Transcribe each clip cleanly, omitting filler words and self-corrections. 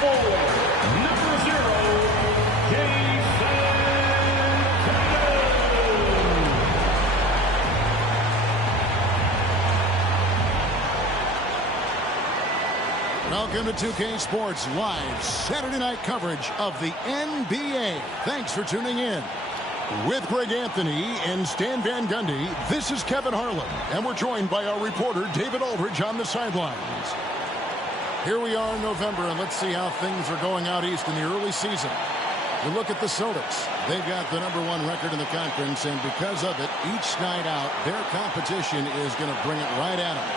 number 0, Welcome to 2K Sports Live Saturday night coverage of the NBA. Thanks for tuning in. With Greg Anthony and Stan Van Gundy, this is Kevin Harlan, and we're joined by our reporter David Aldridge on the sidelines. Here we are in November, and let's see how things are going out east in the early season. You look at the Celtics. They've got the #1 record in the conference, and because of it, each night out, their competition is going to bring it right at them.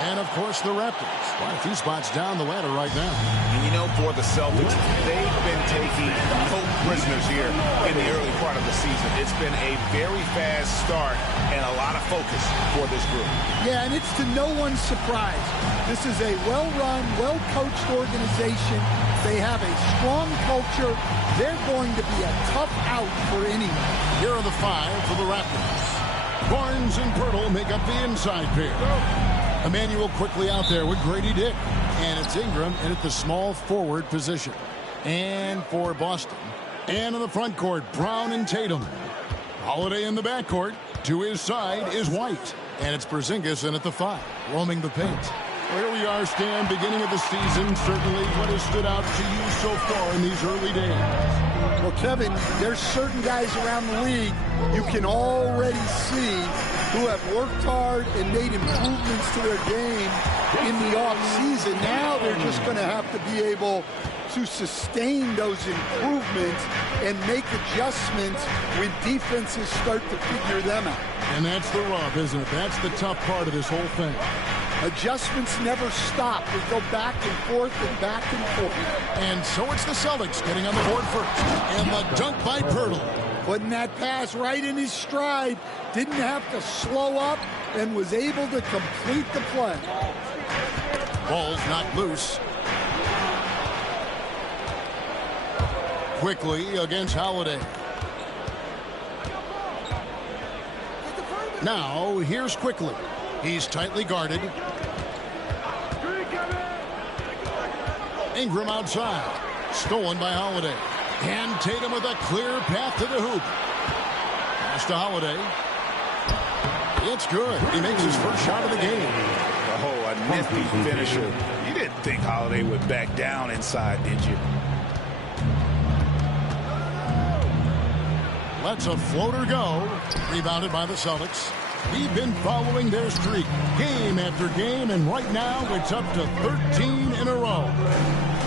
And, of course, the Raptors. Quite a few spots down the ladder right now. And, you know, for the Celtics, they've been taking no prisoners here in the early part of the season. It's been a very fast start and a lot of focus for this group. Yeah, and it's to no one's surprise. This is a well-run, well-coached organization. They have a strong culture. They're going to be a tough out for anyone. Here are the 5 for the Raptors. Barnes and Pirtle make up the inside pair. Emmanuel quickly out there with Grady Dick. And it's Ingram in at the small forward position. And for Boston. And in the front court, Brown and Tatum. Holiday in the backcourt. To his side is White. And it's Porzingis in at the 5, roaming the paint. Well, here we are, Stan, beginning of the season. Certainly what has stood out to you so far in these early days? Well, Kevin, there's certain guys around the league you can already see who have worked hard and made improvements to their game in the offseason. Now they're just going to have to be able to sustain those improvements and make adjustments when defenses start to figure them out. And that's the rub, isn't it? That's the tough part of this whole thing. Adjustments never stop. They go back and forth and back and forth. And so it's the Celtics getting on the board first. And the dunk by Pirtle. Putting that pass right in his stride. Didn't have to slow up and was able to complete the play. Ball's not loose. Quickly against Holiday. Now, here's Quickly. He's tightly guarded. Ingram outside. Stolen by Holiday. And Tatum with a clear path to the hoop. Pass to Holiday. It's good. He makes his first shot of the game. Oh, a nifty finisher. You didn't think Holiday would back down inside, did you? Lets a floater go. Rebounded by the Celtics. We've been following their streak game after game, and right now it's up to 13 in a row.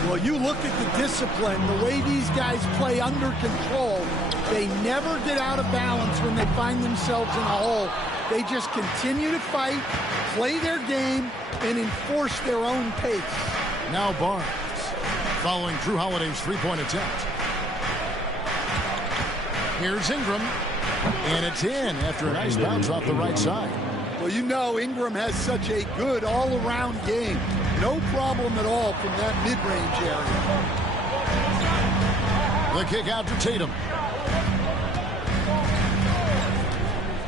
Well, you look at the discipline, the way these guys play under control. They never get out of balance when they find themselves in a hole. They just continue to fight, play their game, and enforce their own pace. Now Barnes, following Drew Holiday's three-point attempt. Here's Ingram, and it's in after a nice bounce off the right side. Well, you know Ingram has such a good all-around game. No problem at all from that mid-range area. The kick out to Tatum.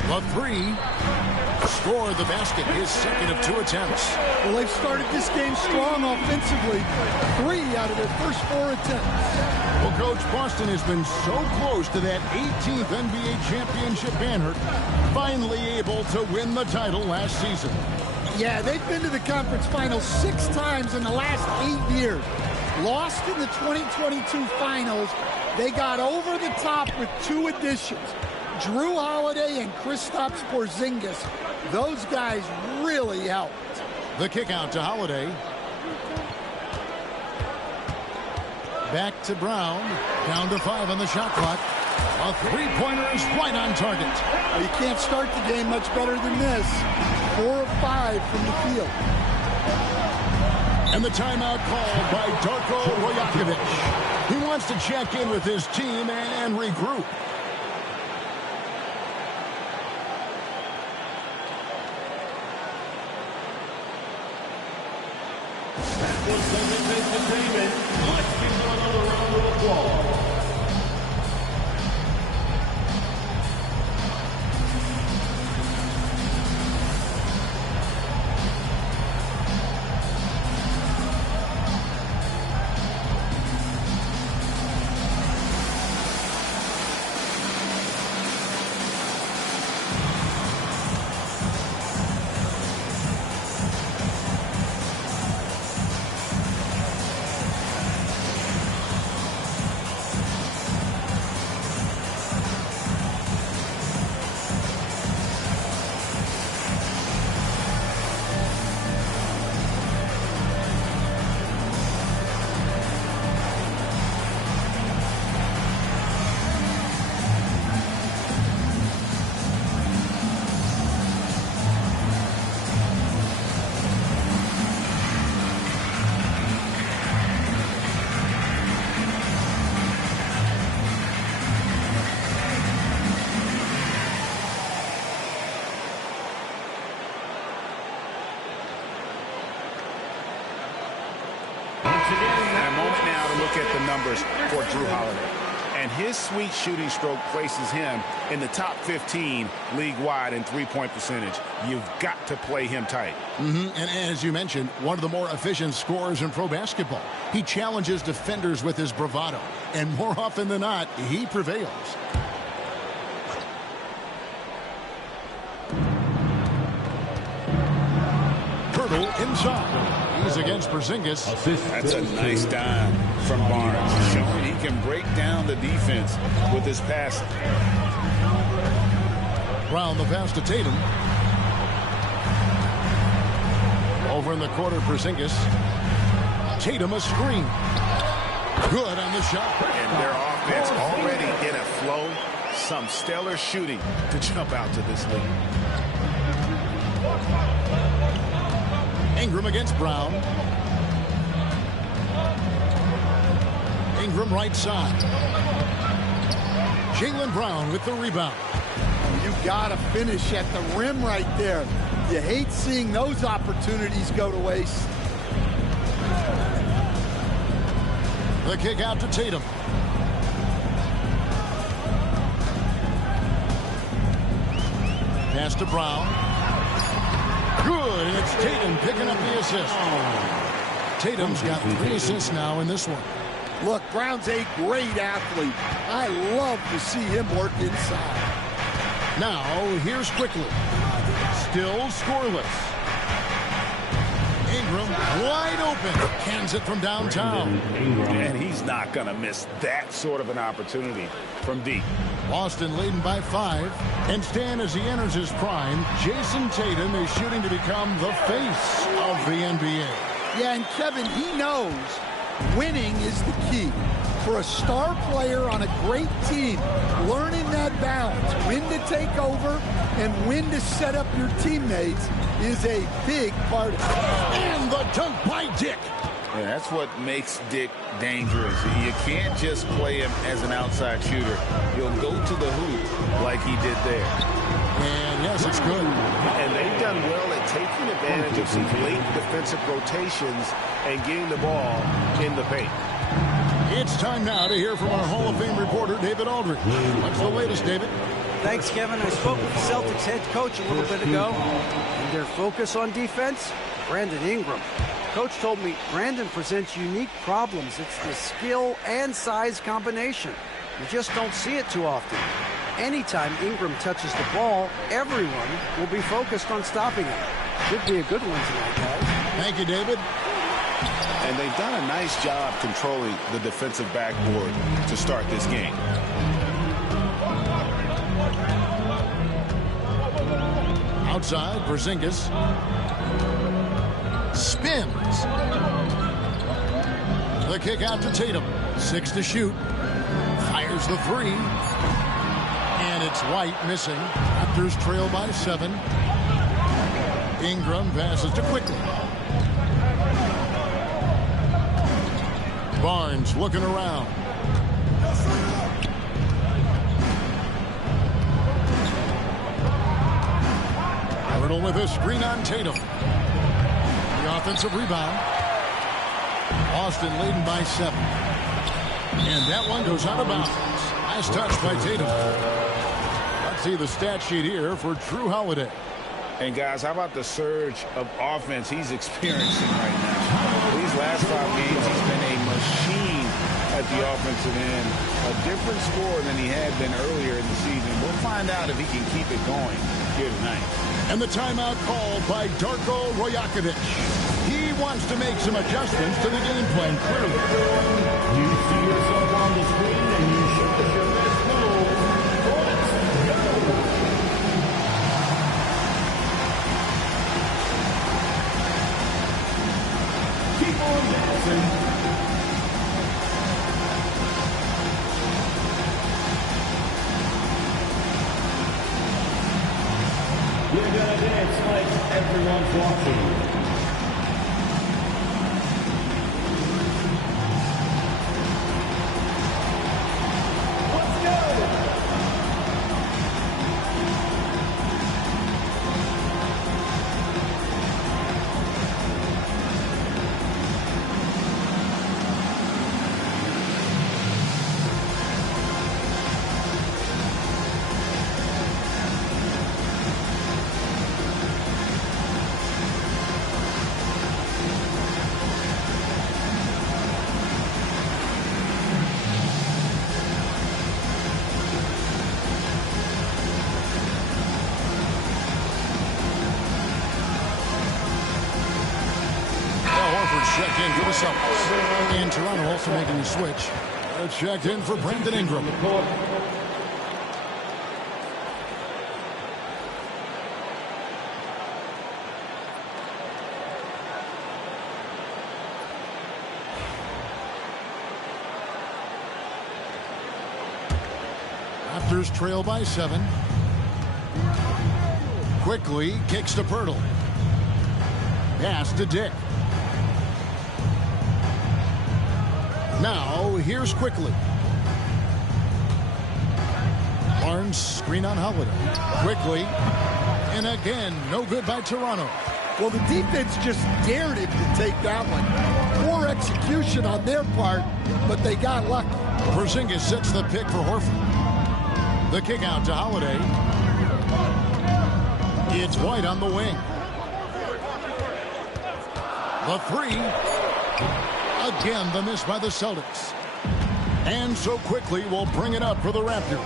The 3. Scored the basket, his second of 2 attempts. Well, they've started this game strong offensively. 3 out of their first 4 attempts. Well, Coach, Boston has been so close to that 18th NBA championship banner, finally able to win the title last season. Yeah, they've been to the conference finals 6 times in the last 8 years. Lost in the 2022 finals. They got over the top with 2 additions. Drew Holiday and Kristaps Porzingis. Those guys really helped. The kick out to Holiday. Back to Brown. Down to 5 on the shot clock. A three-pointer is right on target. Well, you can't start the game much better than this. 4 of 5 from the field. And the timeout called by Darko Rajakovic. He wants to check in with his team and regroup. Entertainment. Let's give one another round of applause. look at the numbers for Jrue Holiday. And his sweet shooting stroke places him in the top 15 league-wide in three-point percentage. You've got to play him tight. And as you mentioned, one of the more efficient scorers in pro basketball. He challenges defenders with his bravado, and more often than not, he prevails. Hurdle inside. He's against Porzingis. That's a nice dime from Barnes, showing he can break down the defense with his passing. Brown the pass to Tatum. Over in the corner, Porzingis. Tatum a screen. Good on the shot. And their offense already in a flow. Some stellar shooting to jump out to this lead. Ingram against Brown. Ingram right side. Jaylen Brown with the rebound. You got to finish at the rim right there. You hate seeing those opportunities go to waste. The kick out to Tatum. Pass to Brown. Good, and it's Tatum picking up the assist. Tatum's got 3 assists now in this one. Look, Brown's a great athlete. I love to see him work inside. Now, here's Quickly. Still scoreless. Ingram wide open. Cans it from downtown. And he's not going to miss that sort of an opportunity from deep. Boston leading by 5. And Stan, as he enters his prime, Jason Tatum is shooting to become the face of the NBA. Yeah, and Kevin, he knows winning is the key. For a star player on a great team, learning that balance, when to take over and when to set up your teammates is a big part of it. And the dunk by Dick. Yeah, that's what makes Dick dangerous. You can't just play him as an outside shooter. He'll go to the hoop like he did there. And yes, it's good. And they've done well at taking advantage of some late defensive rotations and getting the ball in the paint. It's time now to hear from our Hall of Fame reporter, David Aldridge. What's the latest, David? Thanks, Kevin. I spoke with the Celtics head coach a little bit ago, and their focus on defense, Brandon Ingram. Coach told me Brandon presents unique problems. It's the skill and size combination. You just don't see it too often. Anytime Ingram touches the ball, everyone will be focused on stopping him. Should be a good one tonight, guys. Thank you, David. And they've done a nice job controlling the defensive backboard to start this game. Outside, Porzingis spins. The kick out to Tatum. 6 to shoot. Fires the 3. And it's White missing. Raptors trail by 7. Ingram passes to Quickly. Barnes looking around. Hurdle with a screen on Tatum. The offensive rebound. Boston leading by 7. And that one goes out of bounds. Last touch by Tatum. Let's see the stat sheet here for Jrue Holiday. And guys, how about the surge of offense he's experiencing right now? These last 5 games, he's been a machine at the offensive end. A different scorer than he had been earlier in the season. We'll find out if he can keep it going here tonight. And the timeout called by Darko Rajakovic. He wants to make some adjustments to the game plan, clearly. You see yourself on the screen and you shoot with your best move. Let's go! Keep on dancing. You're gonna dance like everyone's watching. And Toronto also making a switch. Checked in for Brandon Ingram. Raptors trail by 7. Quickly kicks to Pirtle. Pass to Dick. Now here's Quickly. Barnes screen on Holiday. Quickly. And again, no good by Toronto. Well, the defense just dared him to take that one. Poor execution on their part, but they got lucky. Porzingis sets the pick for Horford. The kick out to Holiday. It's White on the wing. The 3. Again, the miss by the Celtics. And so Quickly will bring it up for the Raptors.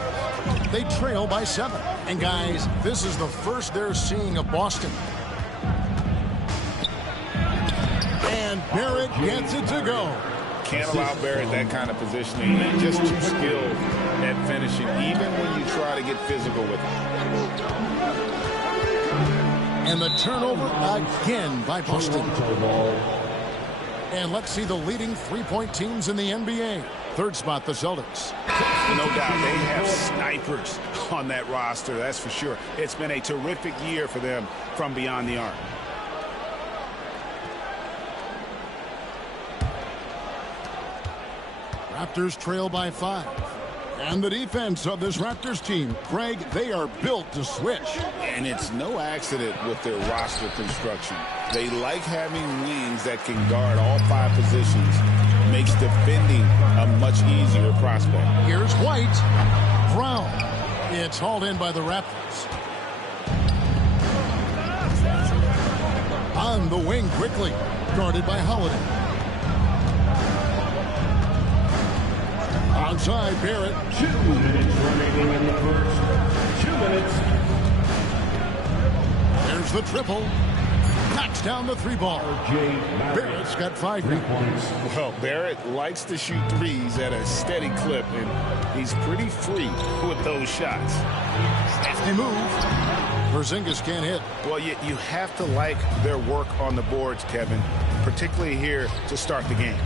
They trail by 7. And guys, this is the first they're seeing of Boston. And Barrett gets it to go. Can't allow Barrett that kind of positioning. He's just too skilled at finishing, even when you try to get physical with him. And the turnover again by Boston. And let's see the leading three-point teams in the NBA. Third spot, the Celtics. No doubt they have snipers on that roster, that's for sure. It's been a terrific year for them from beyond the arc. Raptors trail by 5. And the defense of this Raptors team, Greg, they are built to switch. And it's no accident with their roster construction. They like having wings that can guard all 5 positions. Makes defending a much easier prospect. Here's White. Brown. It's hauled in by the Raptors. On the wing quickly. Guarded by Holiday. Outside Barrett. 2 minutes remaining in the first. 2 minutes. There's the triple. Knocks down the 3-ball. Barrett's got 5 points. Well, Barrett likes to shoot threes at a steady clip, and he's pretty free with those shots. Nasty move. Porzingis can't hit. Well, you have to like their work on the boards, Kevin, particularly here to start the game.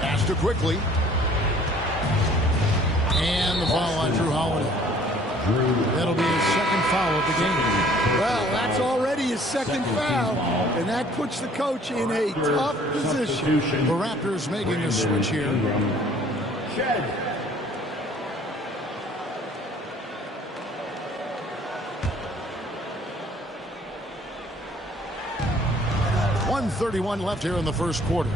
Pass to Quickly. And the foul on Drew Holiday. That'll be his second foul of the game. Well, that's already his second foul, and that puts the coach in a tough position. The Raptors making a switch here. Shed. 1:31 left here in the first quarter.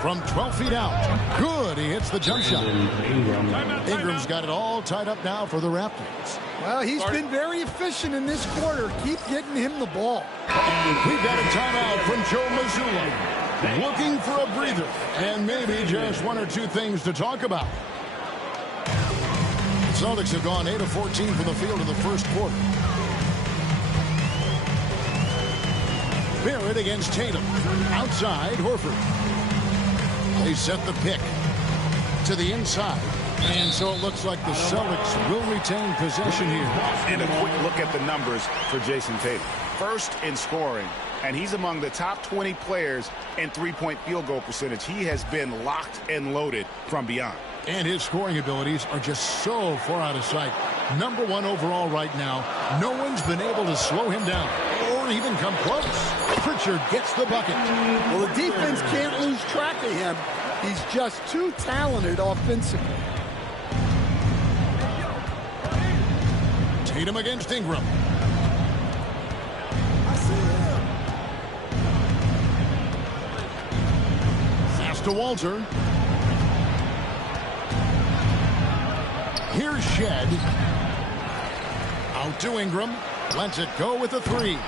From 12 feet out. Good. He hits the jump shot. Ingram's got it all tied up now for the Raptors. Well, he's been very efficient in this quarter. Keep getting him the ball. We've got a timeout from Joe Mazzulla. Looking for a breather. And maybe just 1 or 2 things to talk about. Celtics have gone 8 of 14 from the field in the first quarter. Barrett against Tatum. Outside, Horford. They set the pick to the inside. And so it looks like the Celtics will retain possession here. And a quick look at the numbers for Jason Tatum. First in scoring, and he's among the top 20 players in three-point field goal percentage. He has been locked and loaded from beyond. And his scoring abilities are just so far out of sight. Number 1 overall right now. No one's been able to slow him down or even come close. Pritchard gets the bucket. Well, the defense can't lose track of him. He's just too talented offensively. Tatum against Ingram. Pass to Walter. Here's Shed. Out to Ingram. Lets it go with a 3.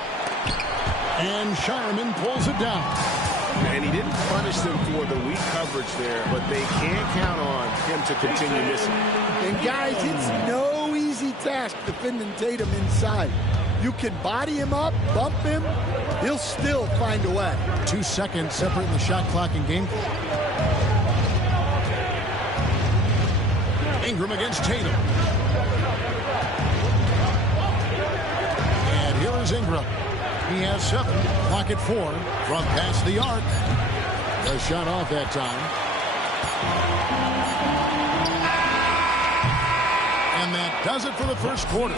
And Shireman pulls it down. And he didn't punish them for the weak coverage there, but they can't count on him to continue missing. And guys, it's no easy task defending Tatum inside. You can body him up, bump him. he'll still find a way. 2 seconds separating the shot clock and game clock. Ingram against Tatum. And here is Ingram. He has 7. Clock at 4 from past the arc. A shot off that time. And that does it for the first quarter.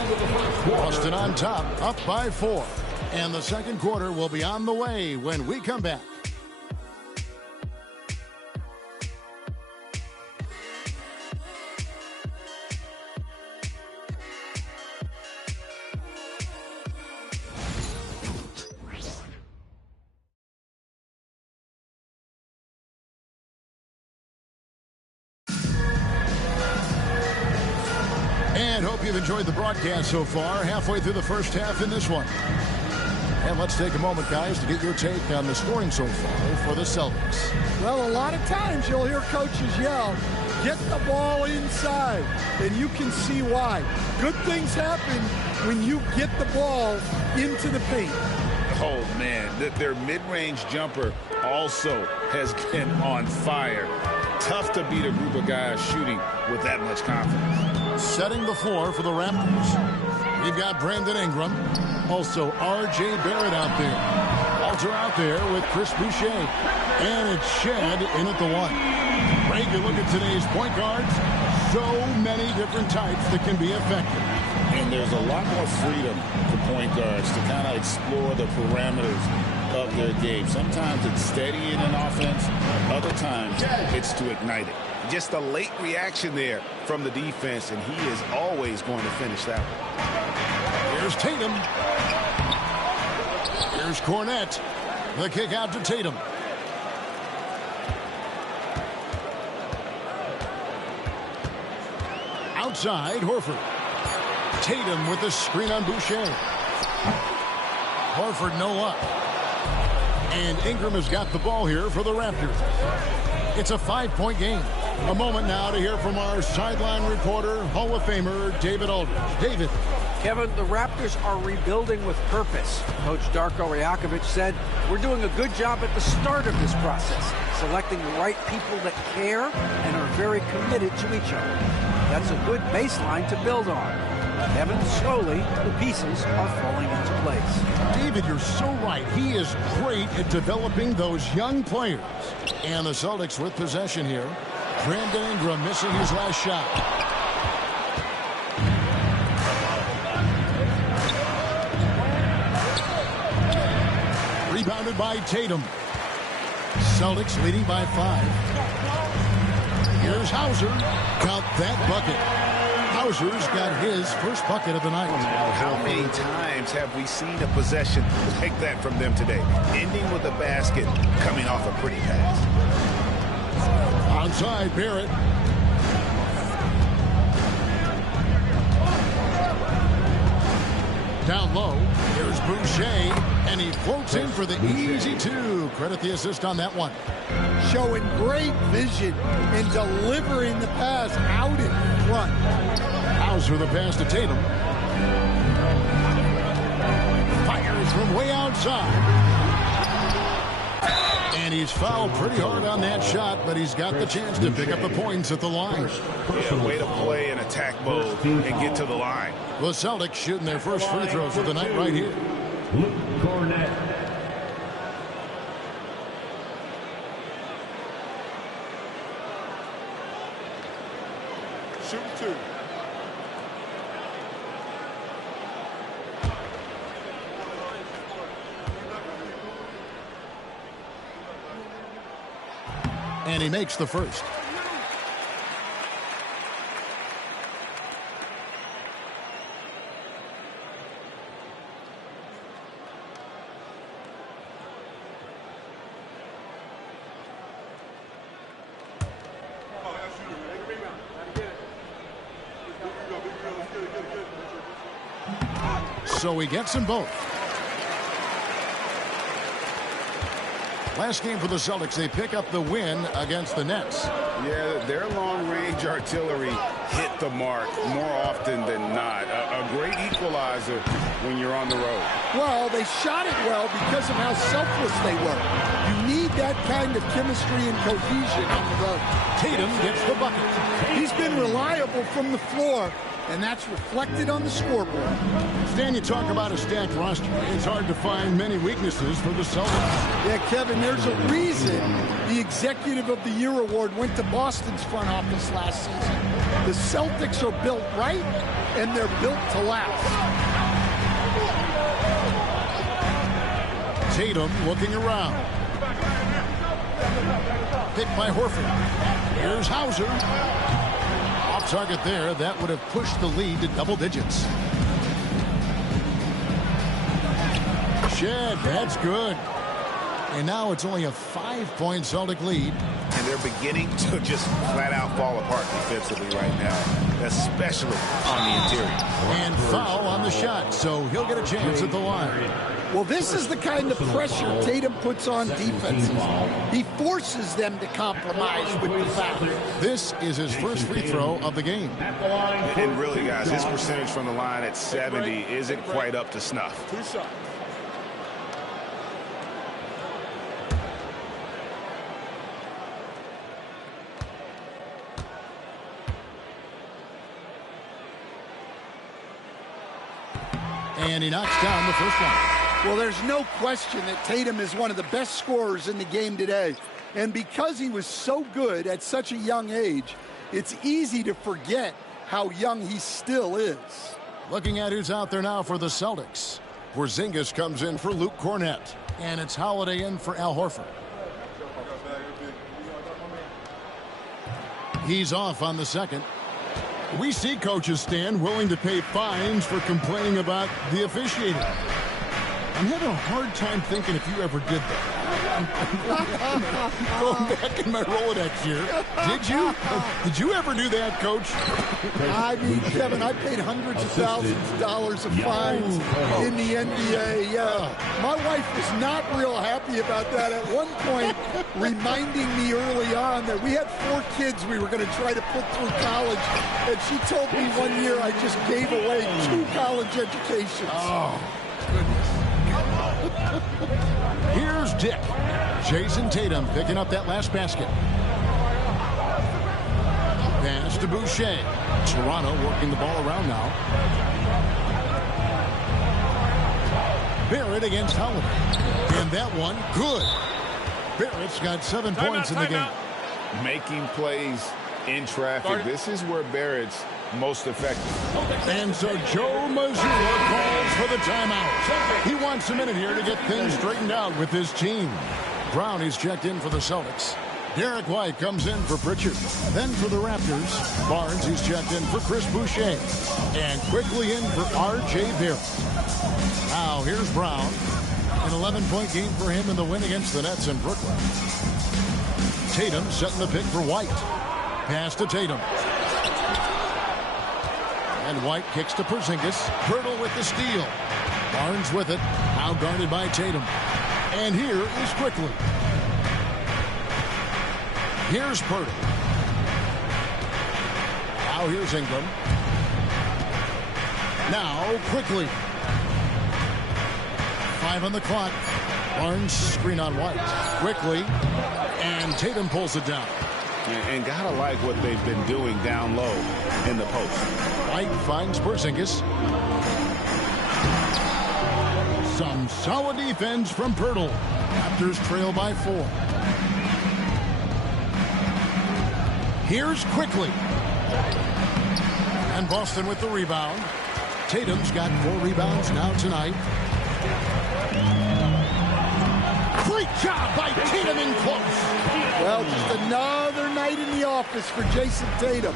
Boston on top, up by 4. And the second quarter will be on the way when we come back. And hope you've enjoyed the broadcast so far. Halfway through the first half in this one. And let's take a moment, guys, to get your take on the scoring so far for the Celtics. Well, a lot of times you'll hear coaches yell, get the ball inside, and you can see why. Good things happen when you get the ball into the paint. Oh, man, their mid-range jumper also has been on fire. Tough to beat a group of guys shooting with that much confidence. Setting the floor for the Raptors. We've got Brandon Ingram. Also, R.J. Barrett out there. Walter out there with Chris Boucher. And it's Shed in at the 1. Ray, you look at today's point guards. So many different types that can be effective. And there's a lot more freedom for point guards to kind of explore the parameters of their game. Sometimes it's steadying an offense. Other times it's to ignite it. Just a late reaction there from the defense, and he is always going to finish that one. Here's Tatum. Here's Cornette. The kick out to Tatum. Outside, Horford. Tatum with the screen on Boucher. Horford no luck. And Ingram has got the ball here for the Raptors. It's a 5-point game. A moment now to hear from our sideline reporter, Hall of Famer David Aldridge. David. Kevin, the Raptors are rebuilding with purpose. Coach Darko Rajakovic said, we're doing a good job at the start of this process, selecting the right people that care and are very committed to each other. That's a good baseline to build on. Kevin, slowly, the pieces are falling into place. David, you're so right. He is great at developing those young players. And the Celtics with possession here. Brandon Ingram missing his last shot. Rebounded by Tatum. Celtics leading by 5. Here's Hauser. Count that bucket. Hauser's got his first bucket of the night. How many times have we seen a possession like that from them today? Ending with a basket, coming off a pretty pass. Onside, Barrett. Down low, here's Boucher, and he floats in for the easy 2. Credit the assist on that one. Showing great vision and delivering the pass out in front. Hauser the pass to Tatum. Fires from way outside. And he's fouled pretty hard on that shot, but he's got the chance to pick up the points at the line. Yeah, way to play in attack mode and get to the line. The Celtics shooting their first free throw for the night right here. Cornette. Shoot 2. And he makes the first. So he gets them both. Last game for the Celtics, they pick up the win against the Nets. Yeah, their long-range artillery hit the mark more often than not. A great equalizer when you're on the road. Well, they shot it well because of how selfless they were. You need that kind of chemistry and cohesion on the road. Tatum gets the bucket. He's been reliable from the floor, and that's reflected on the scoreboard. Stan, you talk about a stacked roster. It's hard to find many weaknesses for the Celtics. Yeah, Kevin, there's a reason the Executive of the Year award went to Boston's front office last season. The Celtics are built right, and they're built to last. Tatum looking around. Picked by Horford. Here's Hauser. Off target there. That would have pushed the lead to double digits. Shed, that's good. And now it's only a 5-point Celtic lead. And they're beginning to just flat out fall apart defensively right now, especially on the interior. And foul on the shot, so he'll get a chance at the line. Well, this is the kind of pressure Tatum puts on defenses. He forces them to compromise with the foul. This is his first free throw of the game. And really, guys, his percentage from the line at 70 isn't quite up to snuff. And he knocks down the first one. Well, there's no question that Tatum is one of the best scorers in the game today. And because he was so good at such a young age, it's easy to forget how young he still is. Looking at who's out there now for the Celtics. Porzingis comes in for Luke Cornett. And it's Holiday in for Al Horford. He's off on the second. We see coaches, Stan, willing to pay fines for complaining about the officiating. I'm having a hard time thinking if you ever did that. Going back in my Rolodex here. Did you? Did you ever do that, Coach? I mean, Kevin, I paid hundreds of thousands of dollars of fines in the NBA. My wife was not real happy about that at one point, reminding me early on that we had 4 kids we were going to try to put through college. And she told me one year I just gave away 2 college educations. Oh, goodness. Here's Dick. Jason Tatum picking up that last basket. Pass to Boucher. Toronto working the ball around now. Barrett against Holiday. And that one, good. Barrett's got 7 points in the game. Making plays in traffic. This is where Barrett's most effective. And so Joe Mazzulla calls for the timeout. He wants a minute here to get things straightened out with his team. Brownie's checked in for the Celtics. Derek White comes in for Pritchard. Then for the Raptors, Barnes, he's checked in for Chris Boucher. And quickly in for R.J. Barrett. Now here's Brown. An 11-point game for him in the win against the Nets in Brooklyn. Tatum setting the pick for White. Pass to Tatum. And White kicks to Porzingis. Pirtle with the steal. Barnes with it. Now guarded by Tatum. And here is Quickly. Here's Pirtle. Now here's Ingram. Now Quickly. 5 on the clock. Barnes screen on White. Quickly. And Tatum pulls it down. And gotta like what they've been doing down low in the post. White finds Porzingis. Some solid defense from Pirtle. Raptors trail by 4. Here's Quickly. And Boston with the rebound. Tatum's got 4 rebounds now tonight. Great job by Tatum in close. Well, just another night in the office for Jason Tatum.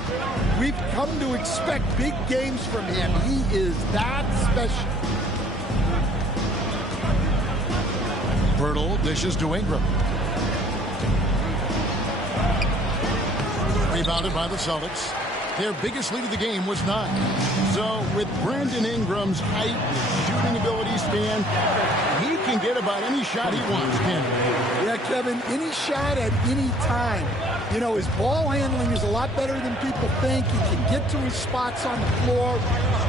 We've come to expect big games from him. He is that special. Pirtle dishes to Ingram. Rebounded by the Celtics. Their biggest lead of the game was 9. So with Brandon Ingram's height and shooting ability span, he can get about any shot he wants, can he? Yeah, Kevin, any shot at any time. You know, his ball handling is a lot better than people think. He can get to his spots on the floor.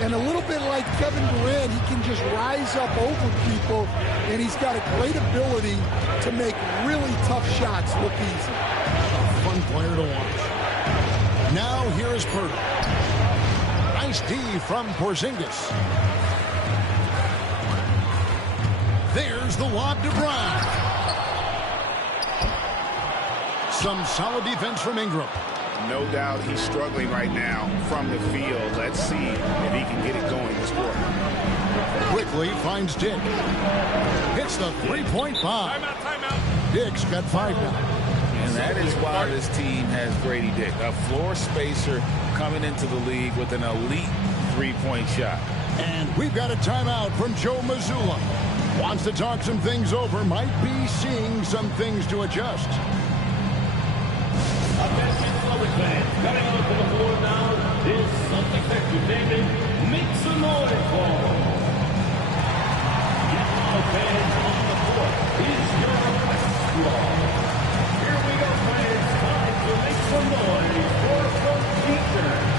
And a little bit like Kevin Durant, he can just rise up over people. And he's got a great ability to make really tough shots look easy. A fun player to watch. Now here is Purdy. Nice D from Porzingis. There's the lob to Brown. Some solid defense from Ingram. No doubt he's struggling right now from the field. Let's see if he can get it going this quarter. Quickly finds Dick. Hits the three-point bomb. Timeout. Dick's got 5 now. And that is why this team has Grady Dick, a floor spacer coming into the league with an elite three-point shot. And we've got a timeout from Joe Mazzulla. Wants to talk some things over. Might be seeing some things to adjust. Attention Celtics fans, coming out to the floor now is Celtics Entertainment. Make some noise for now, fans on the court is your basketball. Here we go, fans. Time to make some noise for some teachers.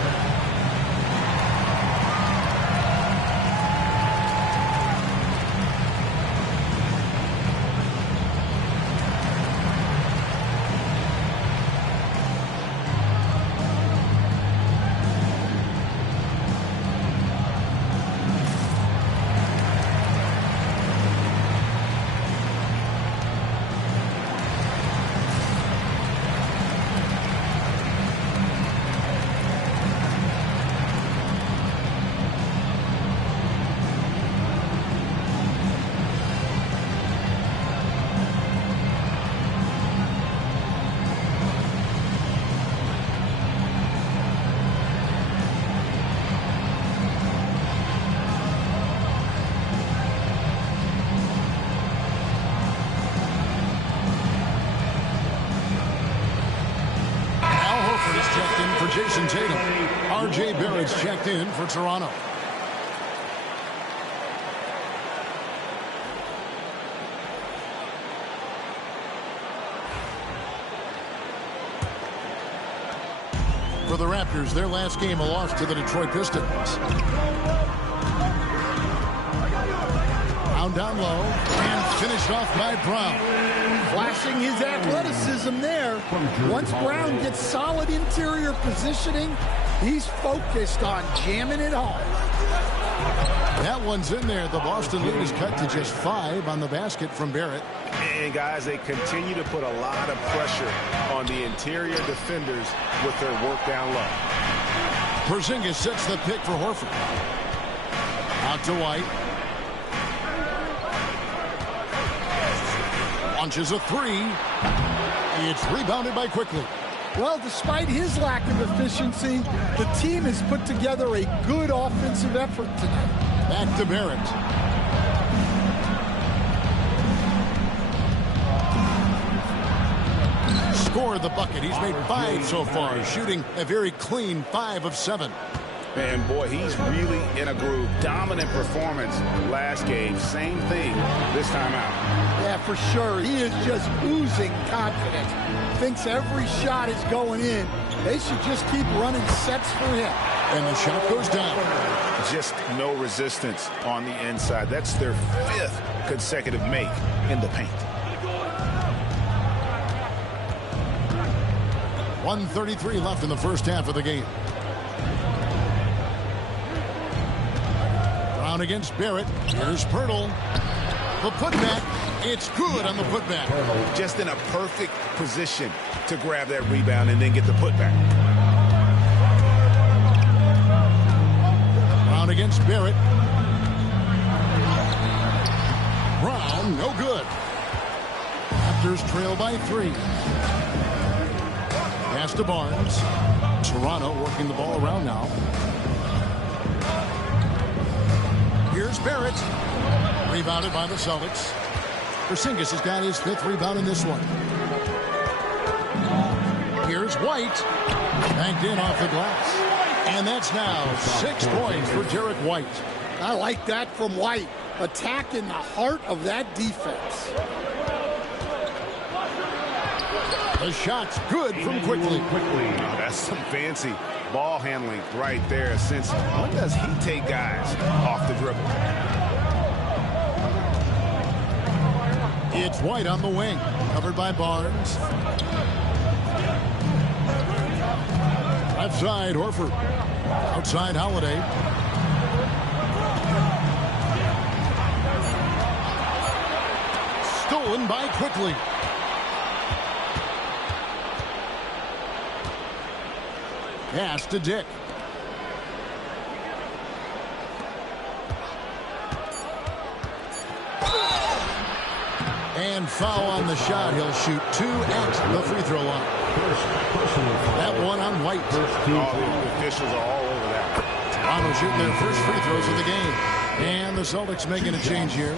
Jason Tatum. R.J. Barrett's checked in for Toronto. For the Raptors, their last game a loss to the Detroit Pistons. Brown down low and finished off by Brown. Flashing his athleticism there. Once Brown gets solid interior positioning, he's focused on jamming it home. That one's in there. The Boston lead is cut to just 5 on the basket from Barrett. And guys, they continue to put a lot of pressure on the interior defenders with their work down low. Porzingis sets the pick for Horford. Out to White. Launches a 3. It's rebounded by Quickly. Well, despite his lack of efficiency, the team has put together a good offensive effort tonight. Back to Barrett. Scored the bucket. He's made 5 so far, shooting a very clean 5 of 7. And boy, he's really in a groove. Dominant performance last game. Same thing this time out. Yeah, for sure. He is just oozing confidence. Thinks every shot is going in. They should just keep running sets for him. And the shot goes down. Just no resistance on the inside. That's their 5th consecutive make in the paint. 1:33 left in the first half of the game. Brown against Barrett. Here's Pirtle. The putback. It's good on the putback. Just in a perfect position to grab that rebound and then get the putback. Brown against Barrett. Brown, no good. Raptors trail by 3. Pass to Barnes. Toronto working the ball around now. Here's Barrett. Rebounded by the Celtics. Porzingis has got his 5th rebound in this one. Here's White. Banked in off the glass. And that's now 6 points for Derek White. I like that from White. Attack in the heart of that defense. The shot's good from quickly. Oh, that's some fancy ball handling right there. Since when does he take guys off the dribble? It's White on the wing, covered by Barnes. Left side, Horford. Outside, Holiday. Stolen by Quickly. Pass to Dick. And foul on the shot. He'll shoot 2 at the free throw line. That one on White. Oh, the officials are all over that. Toronto shooting their first free throws of the game. And the Celtics making a change here.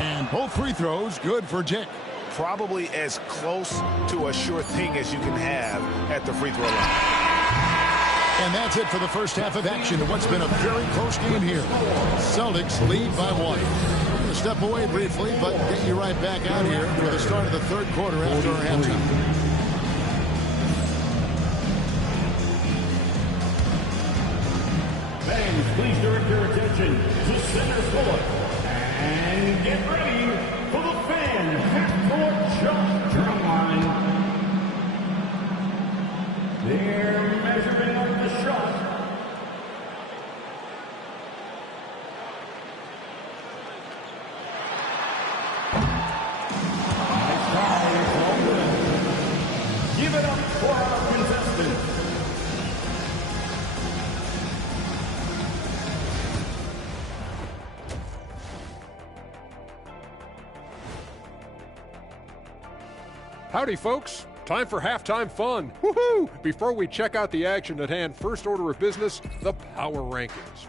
And both free throws good for Dick. Probably as close to a sure thing as you can have at the free throw line. And that's it for the first half of action in what's been a very close game here. Celtics lead by 1. We're going to step away briefly, but get you right back out here for the start of the third quarter after our halftime. Fans, please direct your attention to center court. And get ready for the fan half-court shot drum line. They're measuring up the shot. Nice try, it's all good. Give it up for our contestants. Howdy, folks. Time for halftime fun. Woohoo! Before we check out the action at hand, first order of business, the power rankings.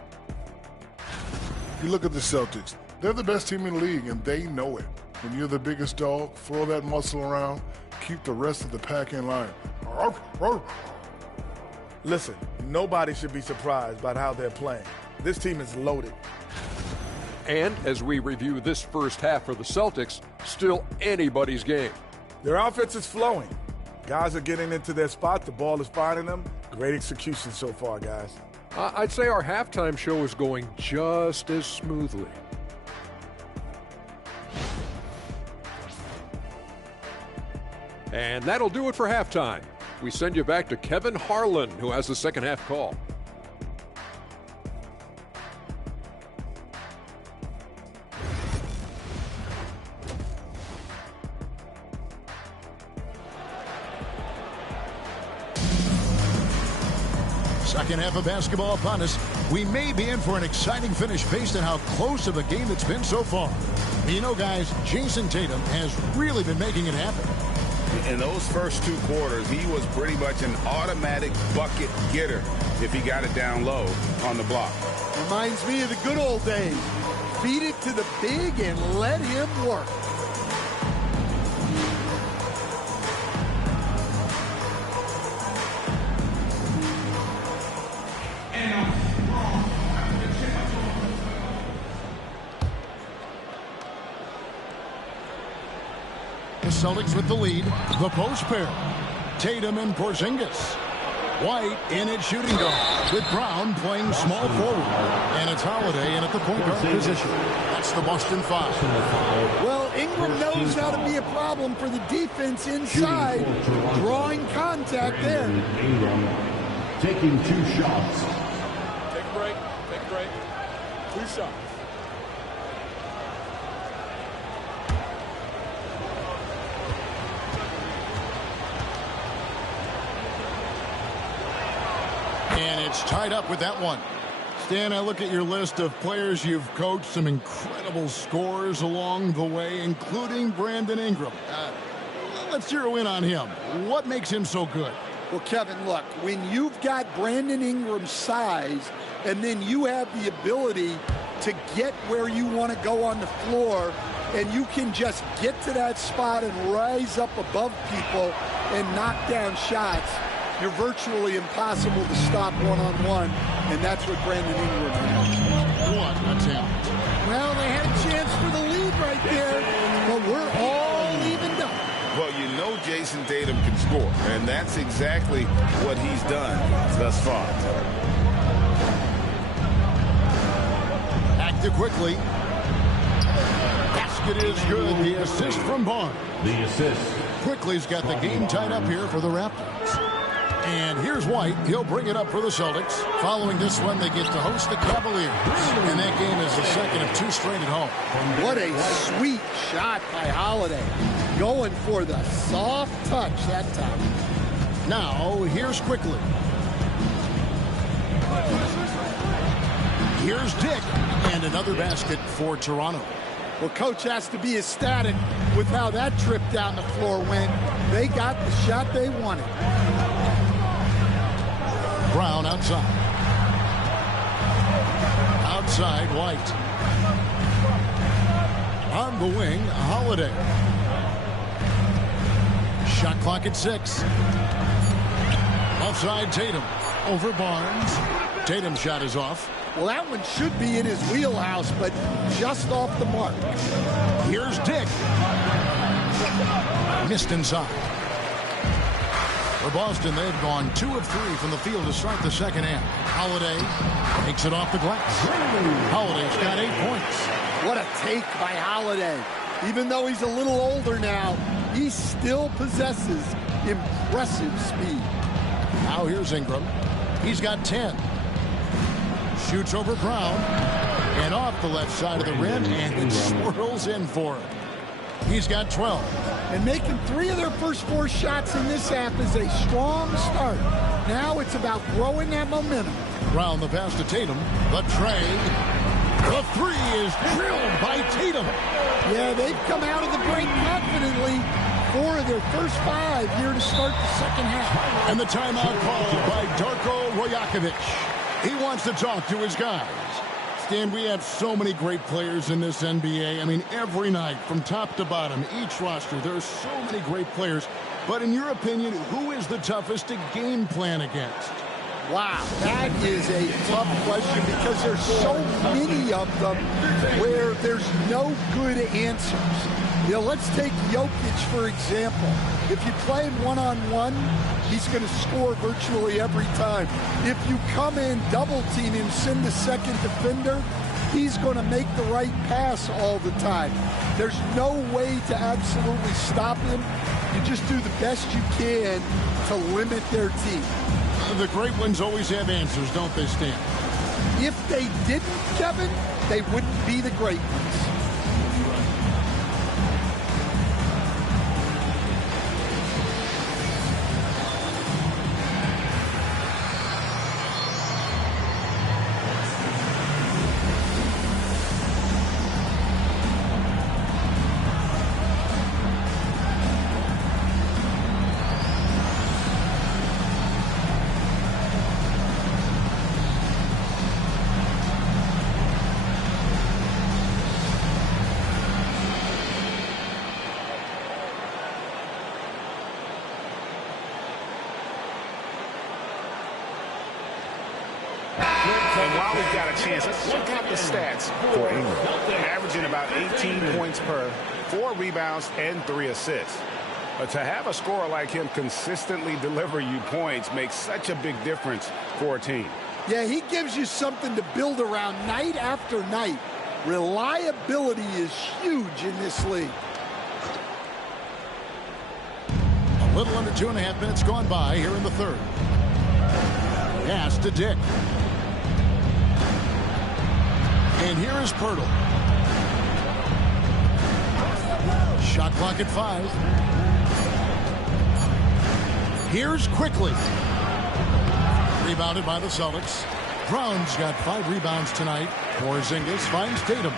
You look at the Celtics. They're the best team in the league, and they know it. When you're the biggest dog, throw that muscle around, keep the rest of the pack in line. Listen, nobody should be surprised by how they're playing. This team is loaded. And as we review this first half for the Celtics, still anybody's game. Their offense is flowing. Guys are getting into their spot. The ball is finding them. Great execution so far, guys. I'd say our halftime show is going just as smoothly. And that'll do it for halftime. We send you back to Kevin Harlan, who has the second half call. Second half of basketball upon us. We may be in for an exciting finish based on how close of a game it's been so far. You know, guys, Jason Tatum has really been making it happen. In those first 2 quarters, he was pretty much an automatic bucket getter if he got it down low on the block. Reminds me of the good old days. Feed it to the big and let him work. Celtics with the lead. The post pair. Tatum and Porzingis. White in at shooting guard with Brown playing small forward. And it's Holiday in at the point guard position. That's the Boston 5. Well, Ingram knows how to be a problem for the defense inside. Drawing contact there. Ingram taking 2 shots. Take a break. Take a break. 2 shots. And it's tied up with that one. Stan, I look at your list of players you've coached, some incredible scores along the way, including Brandon Ingram. Let's zero in on him. What makes him so good? Well, Kevin, look, when you've got Brandon Ingram's size and then you have the ability to get where you want to go on the floor and you can just get to that spot and rise up above people and knock down shots, you're virtually impossible to stop one-on-one, and that's what Brandon Ingram has. What a talent. Well, they had a chance for the lead right there, can score. And that's exactly what he's done thus far. Active quickly. Basket is good. The assist from Barnes. The assist. Quickly's got the game tied up here for the Raptors. And here's White. He'll bring it up for the Celtics. Following this one, they get to host the Cavaliers. And that game is the second of 2 straight at home. What a sweet shot by Holiday. Going for the soft touch that time. Now, here's Quickly. Here's Dick. And another basket for Toronto. Well, Coach has to be ecstatic with how that trip down the floor went. They got the shot they wanted. Brown outside. Outside, White. On the wing, Holiday. Shot clock at 6. Offside, Tatum. Over Barnes. Tatum's shot is off. Well, that one should be in his wheelhouse, but just off the mark. Here's Dick. Missed inside. For Boston, they've gone 2 of 3 from the field to start the second half. Holiday takes it off the glass. Holiday's got 8 points. What a take by Holiday. Even though he's a little older now, he still possesses impressive speed. Now here's Ingram. He's got 10. Shoots over Brown. And off the left side of the rim, and it swirls in for him. He's got 12. And making 3 of their first 4 shots in this half is a strong start. Now it's about growing that momentum. Brown the pass to Tatum. The tray. The 3 is drilled by Tatum. Yeah, they've come out of the break confidently. 4 of their first 5 here to start the second half. And the timeout called by Darko Rajakovic. He wants to talk to his guys. Stan, we have so many great players in this NBA. I mean, every night, from top to bottom, each roster, there are so many great players. But in your opinion, who is the toughest to game plan against? Wow, that is a tough question because there's so many of them where there's no good answers. You know, let's take Jokic, for example. If you play him one-on-one, he's going to score virtually every time. If you come in, double-team him, send the second defender, he's going to make the right pass all the time. There's no way to absolutely stop him. You just do the best you can to limit their team. The great ones always have answers, don't they, Stan? If they didn't, Kevin, they wouldn't be the great ones. And while we've got a chance, let's check out the stats for Ingram. Averaging about 18 points per, 4 rebounds, and 3 assists. But to have a scorer like him consistently deliver you points makes such a big difference for a team. Yeah, he gives you something to build around night after night. Reliability is huge in this league. A little under 2.5 minutes gone by here in the third. Pass to Dick. And here is Pirtle. Shot clock at 5. Here's Quickly. Rebounded by the Celtics. Brown's got 5 rebounds tonight. Porzingis finds Tatum.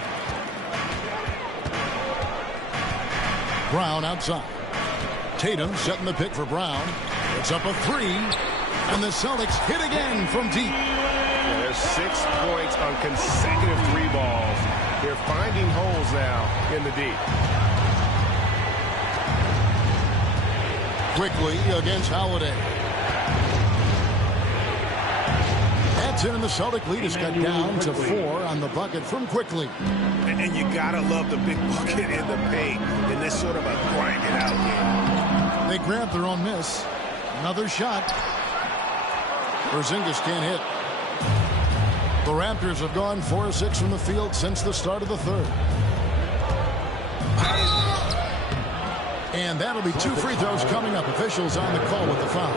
Brown outside. Tatum setting the pick for Brown. It's up a 3. And the Celtics hit again from deep. There's 6 points on consecutive 3 balls. They're finding holes now in the deep. Quickly against Holiday. That's in, and the Celtic lead is cut down to 4 on the bucket from Quickly. And you gotta love the big bucket in the paint in this sort of a grind it out game. They grab their own miss. Another shot. Porzingis can't hit. The Raptors have gone 4-6 from the field since the start of the third. And that'll be 2 free throws coming up. Officials on the call with the foul.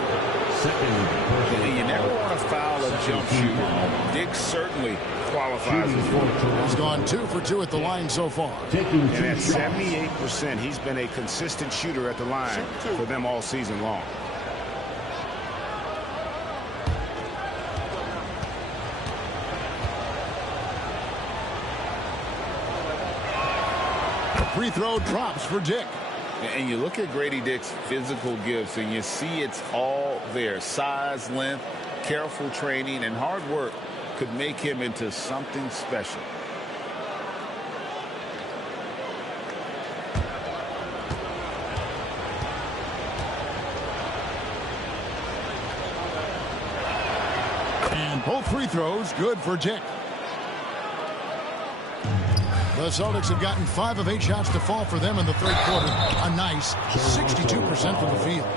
You never want to foul a jump shooter. Dick certainly qualifies as one. He's gone 2 for 2 at the line so far. And at 78%, he's been a consistent shooter at the line for them all season long. Free throw drops for Dick. And you look at Grady Dick's physical gifts, and you see it's all there. Size, length, careful training, and hard work could make him into something special. And both free throws good for Dick. The Celtics have gotten 5 of 8 shots to fall for them in the third quarter. A nice 62% from the field.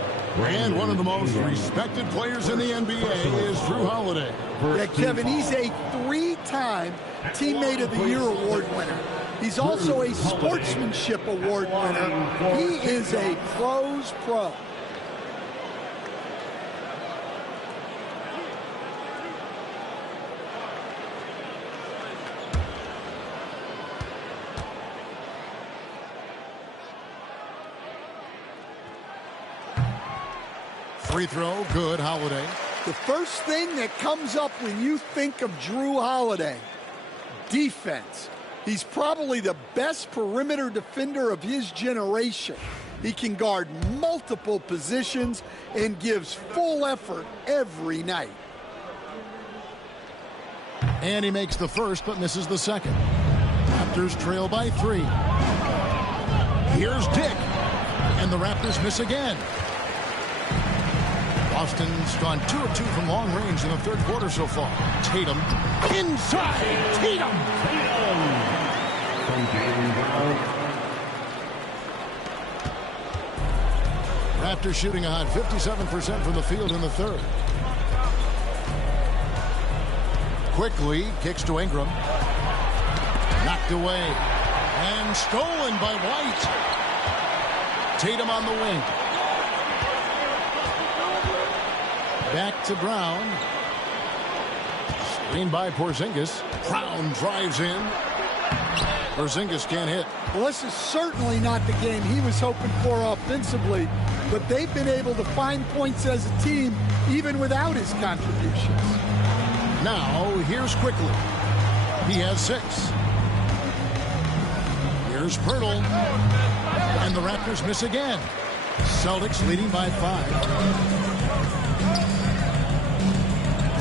And one of the most respected players in the NBA is Drew Holiday. Yeah, Kevin, he's a 3-time Teammate of the Year award winner. He's also a Sportsmanship Award winner. He is a pro's pro. Free throw, good, Holiday. The first thing that comes up when you think of Drew Holiday, defense. He's probably the best perimeter defender of his generation. He can guard multiple positions and gives full effort every night. And he makes the first but misses the second. Raptors trail by 3. Here's Dick. And the Raptors miss again. Boston's gone 2 of 2 from long range in the third quarter so far. Tatum inside. Tatum. Raptors shooting a hot 57% from the field in the third. Quickly kicks to Ingram. Knocked away. And stolen by White. Tatum on the wing. Back to Brown. Screened by Porzingis. Brown drives in. Porzingis can't hit. Well, this is certainly not the game he was hoping for offensively, but they've been able to find points as a team even without his contributions. Now, here's Quickly. He has 6. Here's Pirtle. And the Raptors miss again. Celtics leading by 5.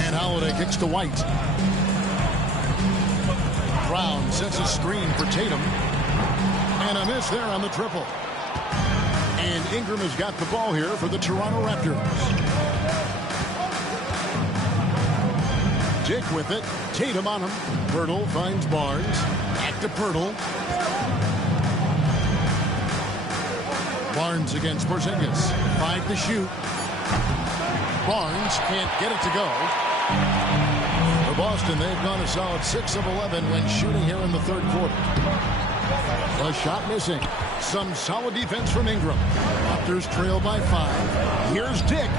And Holiday kicks to White. Brown sets a screen for Tatum. And a miss there on the triple. And Ingram has got the ball here for the Toronto Raptors. Dick with it. Tatum on him. Pirtle finds Barnes. Back to Pirtle. Barnes against Porzingis. 5 to shoot. Barnes can't get it to go. For Boston, they've gone a solid 6 of 11 when shooting here in the third quarter. A shot missing. Some solid defense from Ingram. Raptors trail by 5. Here's Dick.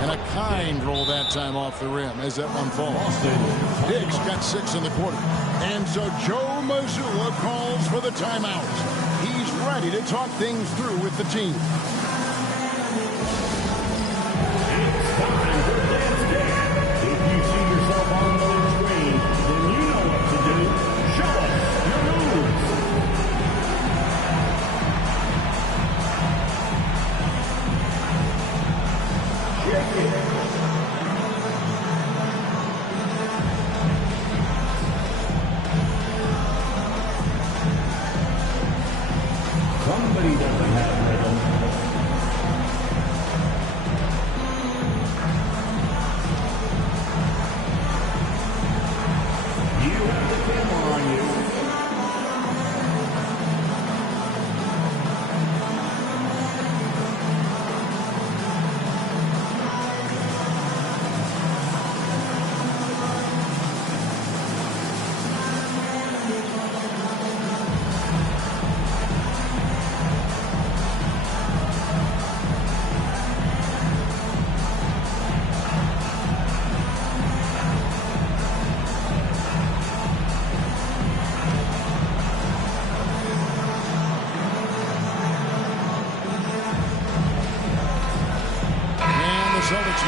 And a kind roll that time off the rim as that one falls. Dick's got 6 in the quarter. And so Joe Mazzulla calls for the timeout. He's ready to talk things through with the team. On the screen, then you know what to do. Show us your moves. Check it. Somebody doesn't have rhythm.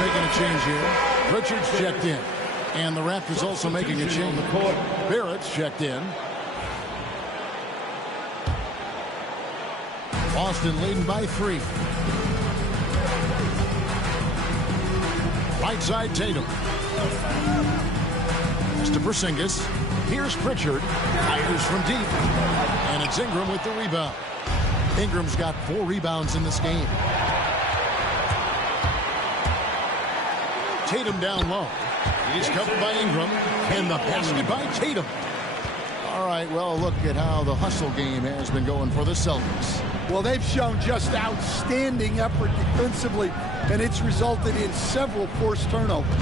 making a change here. Richards checked in. And the Raptors also making a change. Barrett's checked in. Boston leading by 3. Right side Tatum. It's to Porzingis. Here's Pritchard. Fires from deep. And it's Ingram with the rebound. Ingram's got 4 rebounds in this game. Tatum down low. He's covered by Ingram. And the basket by Tatum. All right, well, look at how the hustle game has been going for the Celtics. Well, they've shown just outstanding effort defensively, and it's resulted in several forced turnovers.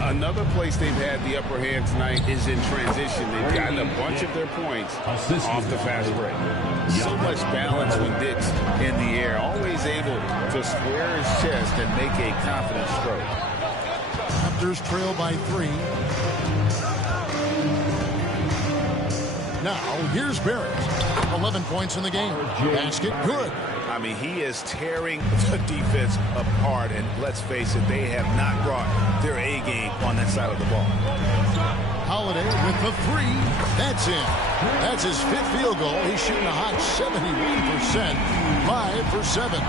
Another place they've had the upper hand tonight is in transition. They've gotten a bunch of their points off the fast break. So much balance when Dick's in the air, always able to square his chest and make a confident stroke. Raptors trail by 3. Now, here's Barrett. 11 points in the game. Basket good. I mean, he is tearing the defense apart, and let's face it, they have not brought their A game on that side of the ball. Holiday with the 3. That's in. That's his 5th field goal. He's shooting a hot 71%. 5 for 7.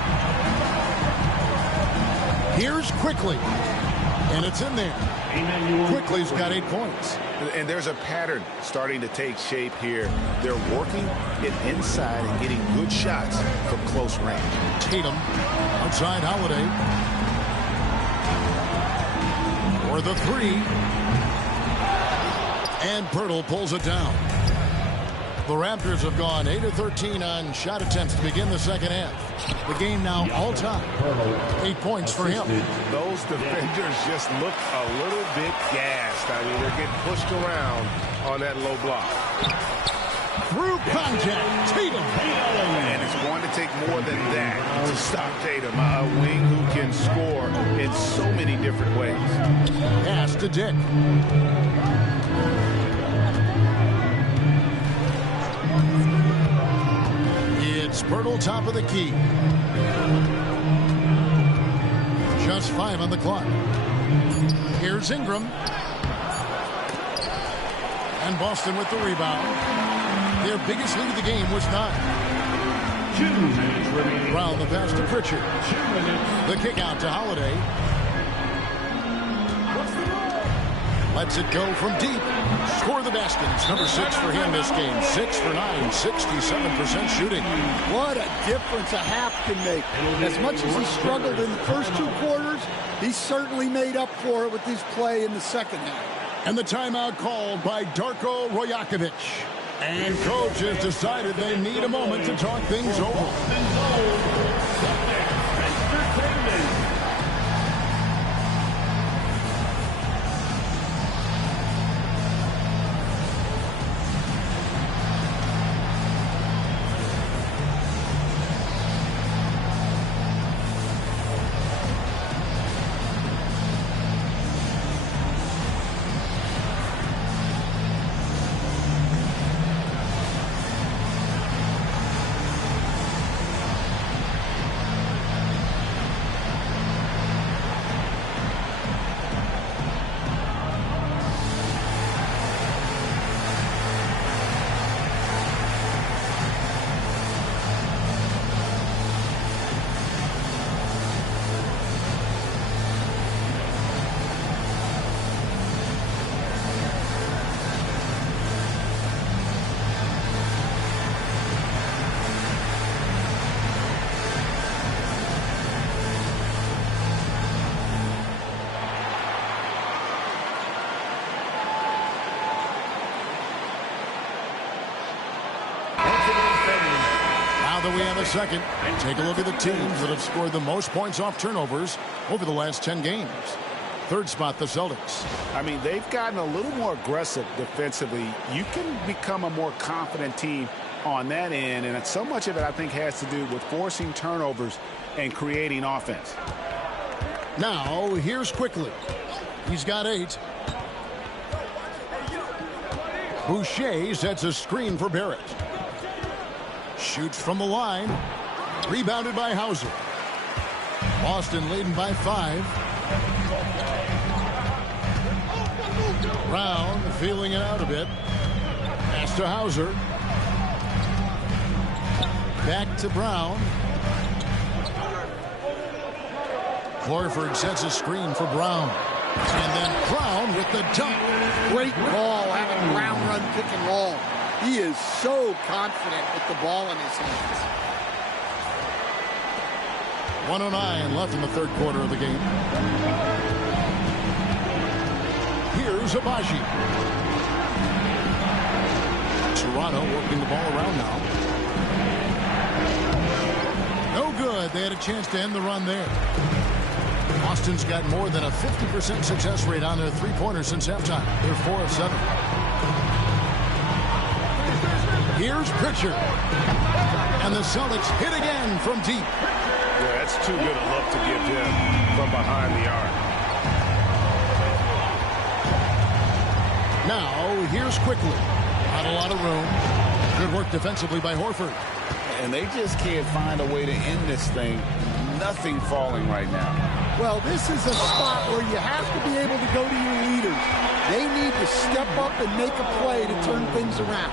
Here's Quickly. And it's in there. Quickly's got 8 points. And there's a pattern starting to take shape here. They're working it inside and getting good shots from close range. Tatum outside Holiday. For the 3. And Pirtle pulls it down. The Raptors have gone 8 of 13 on shot attempts to begin the second half. The game now all-time. 8 points for him. Those defenders just look a little bit gassed. I mean, they're getting pushed around on that low block. Through contact, Tatum. And it's going to take more than that to stop Tatum. A wing who can score in so many different ways. Pass to Dick. It's Pirtle top of the key. Just 5 on the clock. Here's Ingram. And Boston with the rebound. Their biggest lead of the game was 9. 2 minutes remaining. Brown the pass to Pritchard. 2 minutes. The kick out to Holiday. Lets it go from deep. Score the basket. It's number 6 for him this game. 6 for 9. 67% shooting. What a difference a half can make. As much as he struggled in the first 2 quarters, he certainly made up for it with his play in the second half. And the timeout called by Darko Rajakovic. And coach has decided they need a moment to talk things over. We have a second. Take a look at the teams that have scored the most points off turnovers over the last 10 games. Third spot, the Celtics. I mean, they've gotten a little more aggressive defensively. You can become a more confident team on that end, and so much of it, I think, has to do with forcing turnovers and creating offense. Now, here's Quickly. He's got 8. Boucher sets a screen for Barrett. Shoots from the line. Rebounded by Hauser. Boston leading by 5. Brown feeling it out a bit. Pass to Hauser. Back to Brown. Horford sets a screen for Brown. And then Brown with the dunk. Great call, having Brown run pick and roll. He is so confident with the ball in his hands. 1:09 left in the third quarter of the game. Here's Abaji. Toronto working the ball around now. No good. They had a chance to end the run there. Boston's got more than a 50% success rate on their three-pointers since halftime. They're 4 of 7. Here's Pritchard. And the Celtics hit again from deep. Yeah, that's too good a look to give him from behind the arc. Now, here's Quickly. Not a lot of room. Good work defensively by Horford. And they just can't find a way to end this thing. Nothing falling right now. Well, this is a spot where you have to be able to go to your leaders. They need to step up and make a play to turn things around.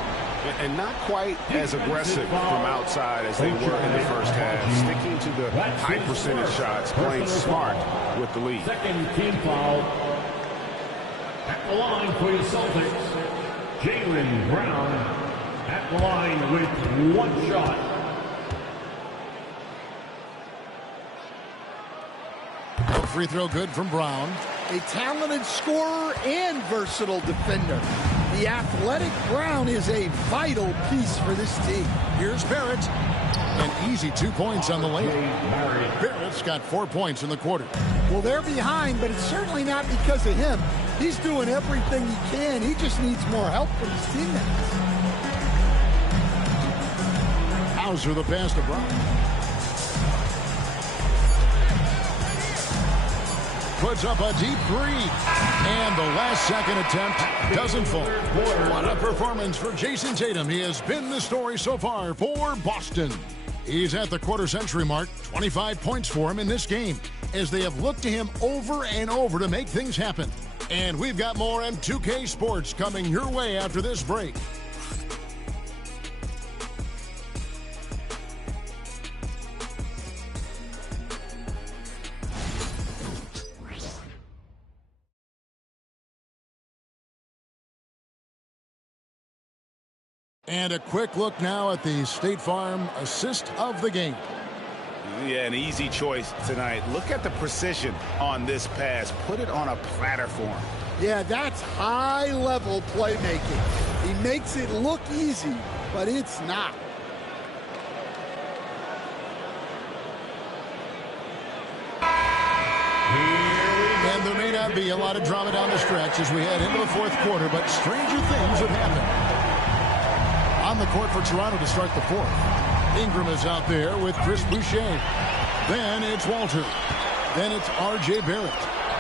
And not quite as aggressive from outside as they were in the first half. Sticking to the high percentage shots, playing smart with the lead. Second team foul. At the line for the Celtics, Jaylen Brown at the line with 1 shot. Free throw good from Brown. A talented scorer and versatile defender. The athletic Brown is a vital piece for this team. Here's Barrett. An easy 2 points on the layup. Barrett's got 4 points in the quarter. Well, they're behind, but it's certainly not because of him. He's doing everything he can. He just needs more help from his teammates. Hauser the pass to Brown. Puts up a deep three. And the last second attempt doesn't fall. What a performance for Jason Tatum. He has been the story so far for Boston. He's at the quarter-century mark. 25 points for him in this game as they have looked to him over and over to make things happen. And we've got more M2K Sports coming your way after this break. And a quick look now at the State Farm assist of the game. Yeah, an easy choice tonight. Look at the precision on this pass. Put it on a platter for him. Yeah, that's high-level playmaking. He makes it look easy, but it's not. And there may not be a lot of drama down the stretch as we head into the fourth quarter, but stranger things have happened. On the court for Toronto to start the fourth. Ingram is out there with Chris Boucher. Then it's Walter. Then it's R.J. Barrett.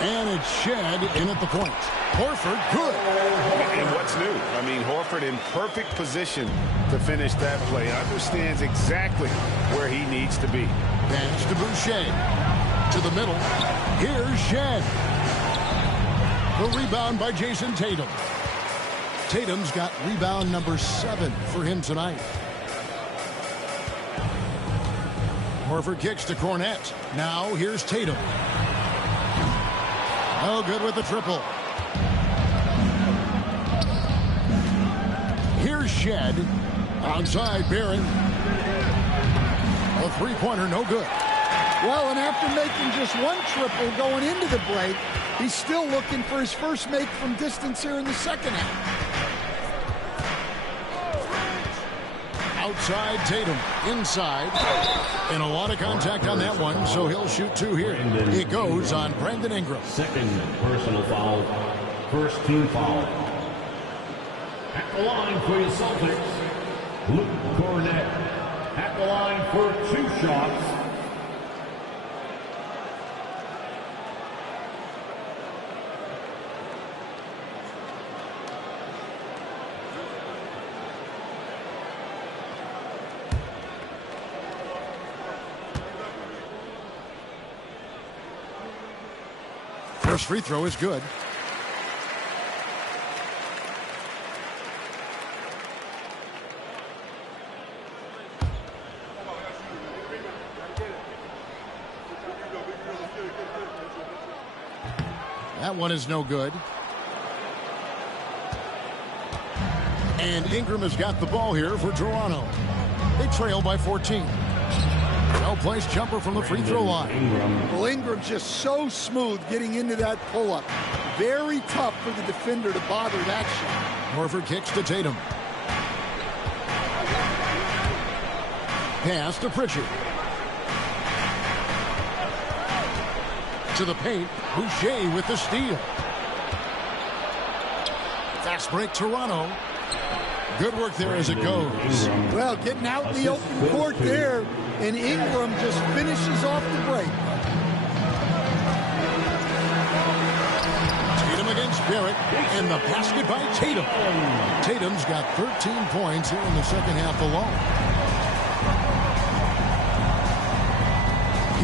And it's Shed in at the point. Horford, good. And what's new? I mean, Horford in perfect position to finish that play. Understands exactly where he needs to be. Pass to Boucher. To the middle. Here's Shed. The rebound by Jason Tatum. Tatum's got rebound number 7 for him tonight. Horford kicks to Cornette. Now here's Tatum. Oh, good with the triple. Here's Shed. Outside Barrett. A three-pointer, no good. Well, and after making just 1 triple going into the break, he's still looking for his first make from distance here in the second half. Outside Tatum, inside, and a lot of contact on that one, so he'll shoot 2 here. It goes on Brandon Ingram. Second personal foul. First team foul. At the line for the Celtics, Luke Cornette. At the line for 2 shots. First free throw is good. That one is no good. And Ingram has got the ball here for Toronto. They trail by 14. Well-placed jumper from the free throw line. Well, Ingram's just so smooth getting into that pull-up. Very tough for the defender to bother that shot. Horford kicks to Tatum. Pass to Pritchard. To the paint. Boucher with the steal. Fast break Toronto. Good work there as it goes. Well, getting out in the open court there, and Ingram just finishes off the break. Tatum against Barrett, and the basket by Tatum. Tatum's got 13 points here in the second half alone.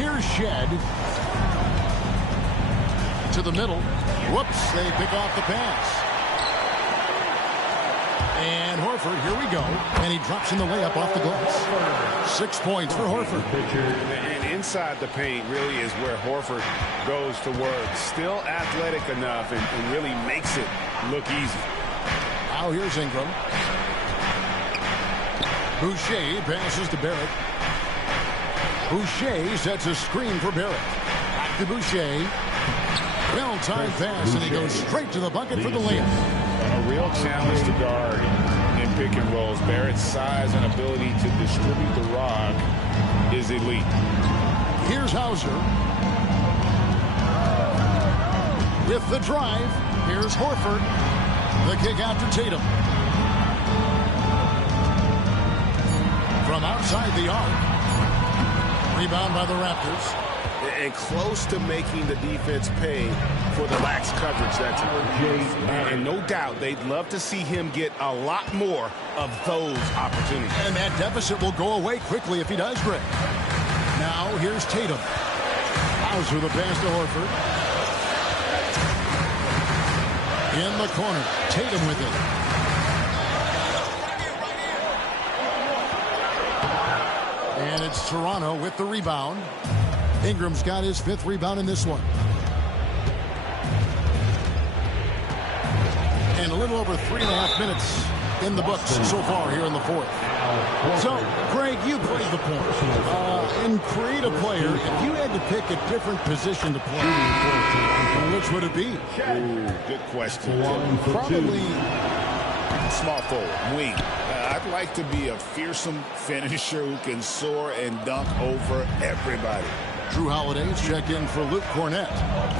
Here's Shed. To the middle. Whoops, they pick off the pass. And Horford, here we go. And he drops in the layup off the glass. 6 points for Horford. And inside the paint really is where Horford goes to work. Still athletic enough and really makes it look easy. Now here's Ingram. Boucher passes to Barrett. Boucher sets a screen for Barrett. Back to Boucher. Well-timed pass, and he goes straight to the bucket for the layup. A real challenge to guard in pick and rolls. Barrett's size and ability to distribute the rock is elite. Here's Hauser. With the drive, here's Horford. The kick out to Tatum. From outside the arc. Rebound by the Raptors. And close to making the defense pay for the lax coverage that's and no doubt they'd love to see him get a lot more of those opportunities. And that deficit will go away quickly if he does, Greg. Now here's Tatum. Hauser the pass to Horford. In the corner, Tatum with it. And it's Toronto with the rebound. Ingram's got his 5th rebound in this one. And a little over 3.5 minutes in the books so far here in the 4th. So, Greg, you played the point. In creative player, if you had to pick a different position to play, which would it be? Ooh, good question. Probably small forward, wing. I'd like to be a fearsome finisher who can soar and dunk over everybody. Drew Holiday's checked in for Luke Cornett.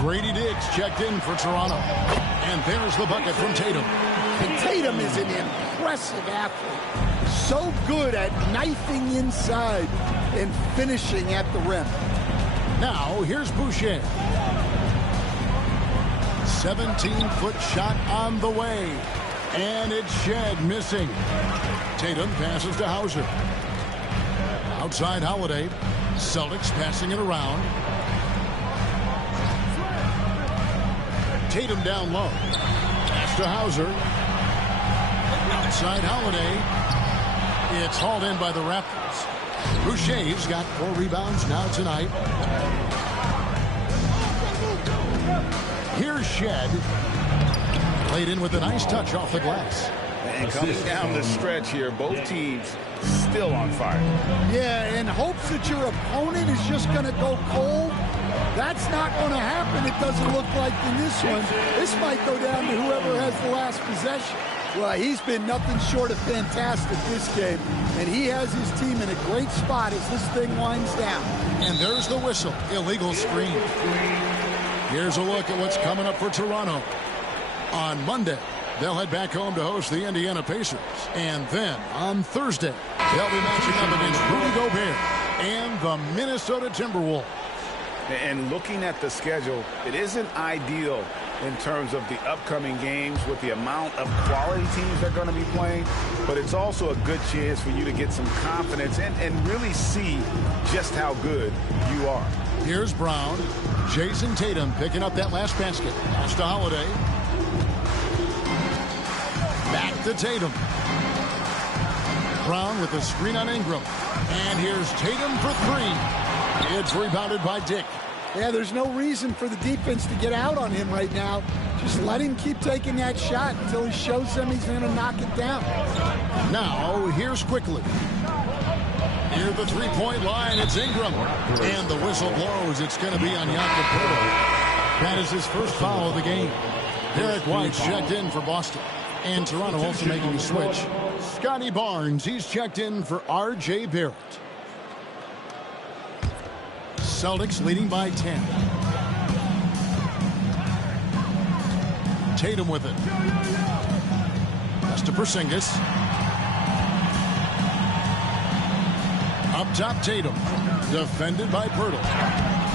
Grady Diggs checked in for Toronto. And there's the bucket from Tatum. And Tatum is an impressive athlete. So good at knifing inside and finishing at the rim. Now, here's Boucher. 17-foot shot on the way. And it's Shed missing. Tatum passes to Hauser. Outside Holiday. Celtics passing it around. Tatum down low. Pass to Hauser. Outside Holiday. It's hauled in by the Raptors. Boucher's got 4 rebounds now tonight. Here's Shed. Played in with a nice touch off the glass. And coming down the stretch here, both teams still on fire. Yeah, in hopes that your opponent is just going to go cold. That's not going to happen, it doesn't look like in this one. This might go down to whoever has the last possession. Well, he's been nothing short of fantastic this game, and he has his team in a great spot as this thing winds down. And there's the whistle. Illegal screen. Here's a look at what's coming up for Toronto. On Monday, they'll head back home to host the Indiana Pacers. And then on Thursday, they'll be matching up against Rudy Gobert and the Minnesota Timberwolves. And looking at the schedule, it isn't ideal in terms of the upcoming games with the amount of quality teams they're going to be playing, but it's also a good chance for you to get some confidence and really see just how good you are. Here's Brown. Jason Tatum picking up that last basket. Pass to Holiday. Back to Tatum. Brown with a screen on Ingram. And here's Tatum for three. It's rebounded by Dick. Yeah, there's no reason for the defense to get out on him right now. Just let him keep taking that shot until he shows them he's going to knock it down. Now, here's Quickly. Near the three-point line, it's Ingram. And the whistle blows. It's going to be on Jakob Poeltl. That is his first foul of the game. Derek White's checked in for Boston. And Toronto also making a switch. Scotty Barnes, he's checked in for R.J. Barrett. Celtics leading by 10. Tatum with it. That's to Porzingis. Up top, Tatum. Defended by Poeltl.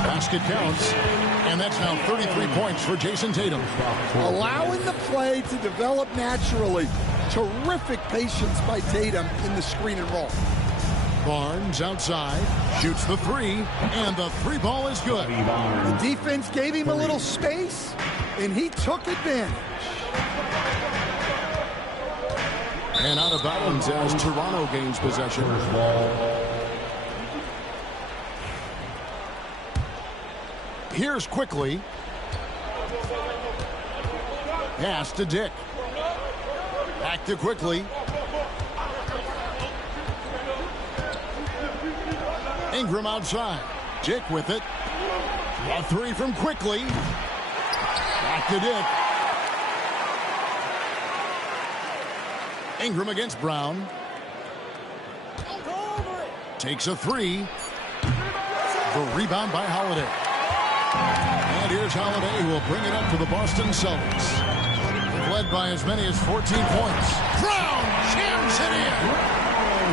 Basket counts. And that's now 33 points for Jason Tatum. Allowing the play to develop naturally. Terrific patience by Tatum in the screen and roll. Barnes outside, shoots the three, and the three ball is good. The defense gave him a little space, and he took advantage. And out of bounds as Toronto gains possession. Here's Quickly. Pass to Dick. Back to Quickly. Ingram outside. Dick with it. A three from Quickly. Back to Dick. Ingram against Brown. Takes a three. The rebound by Holiday. And here's Holiday, who will bring it up for the Boston Celtics. Led by as many as 14 points. Brown jams it in.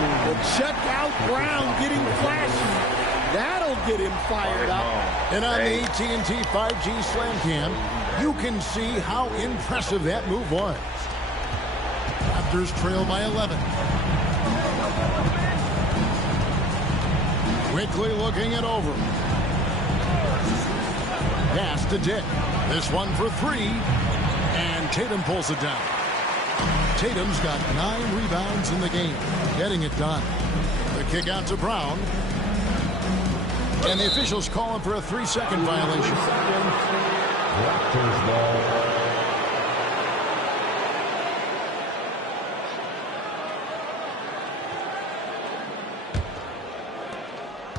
Well, check out Brown getting flashy. That'll get him fired up. And on the AT&T 5G Slam Cam, you can see how impressive that move was. Raptors trail by 11. Quickly looking it over. Pass to Dick. This one for three. And Tatum pulls it down. Tatum's got 9 rebounds in the game, getting it done. The kick out to Brown. And the officials calling for a 3-second violation. Raptors ball.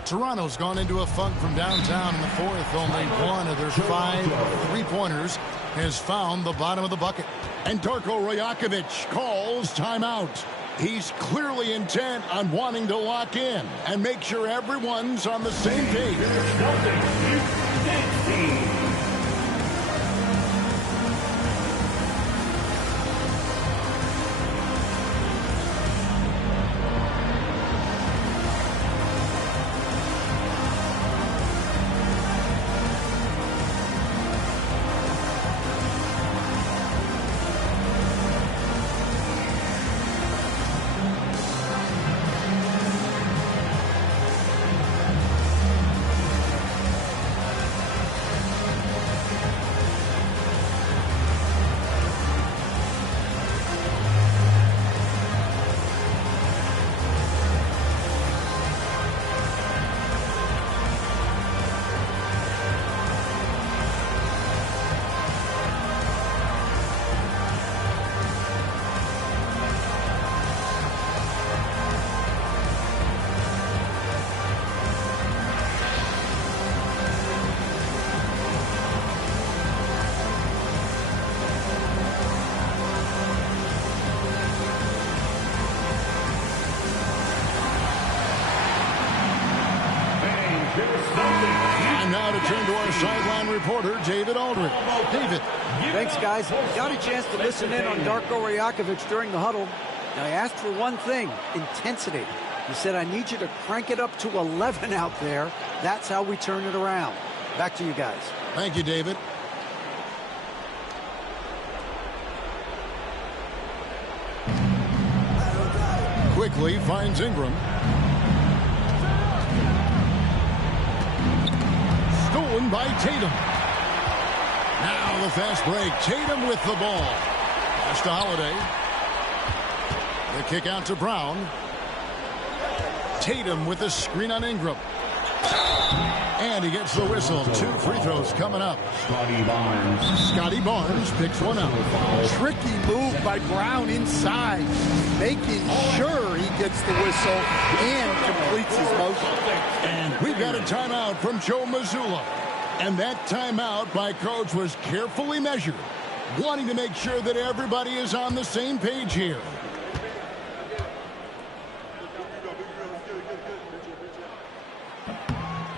Toronto's gone into a funk from downtown in the fourth. Only one of their 5 3-pointers has found the bottom of the bucket. And Darko Rajakovic calls timeout. He's clearly intent on wanting to lock in and make sure everyone's on the same page. Turn to our sideline reporter, David Aldridge. David. Thanks, guys. Got a chance to listen in on Darko Rajakovic during the huddle. Now, he asked for one thing, intensity. He said, I need you to crank it up to 11 out there. That's how we turn it around. Back to you guys. Thank you, David. quickly finds Ingram. Stolen by Tatum. Now the fast break. Tatum with the ball. Pass to Holiday. The kick out to Brown. Tatum with the screen on Ingram. And he gets the whistle. 2 free throws coming up. Scotty Barnes picks one up. Tricky move by Brown inside, making sure he gets the whistle and completes his motion. And we've got a timeout from Joe Mazzulla. And that timeout by Coach was carefully measured, wanting to make sure that everybody is on the same page here.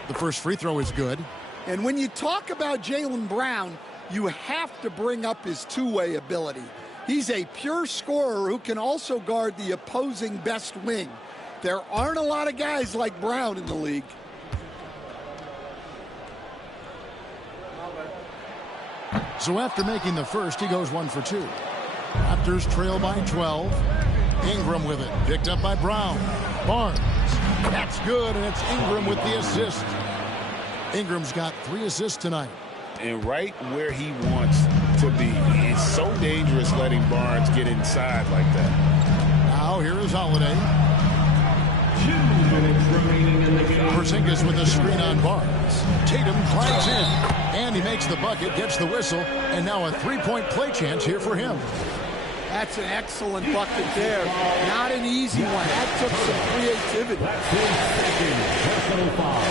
The first free throw is good. And when you talk about Jaylen Brown, you have to bring up his two-way ability. He's a pure scorer who can also guard the opposing best wing. There aren't a lot of guys like Brown in the league. So after making the first, he goes 1 for 2. Raptors trail by 12. Ingram with it. Picked up by Brown. Barnes. That's good, and it's Ingram with the assist. Ingram's got 3 assists tonight. And right where he wants to be. It's so dangerous letting Barnes get inside like that. Now here is Holiday. 2 minutes remaining in the game. Porzingis with a screen on Barnes. Tatum climbs in, and he makes the bucket, gets the whistle, and now a 3-point play chance here for him. That's an excellent bucket there. Not an easy one. That took some creativity. That's his second personal foul.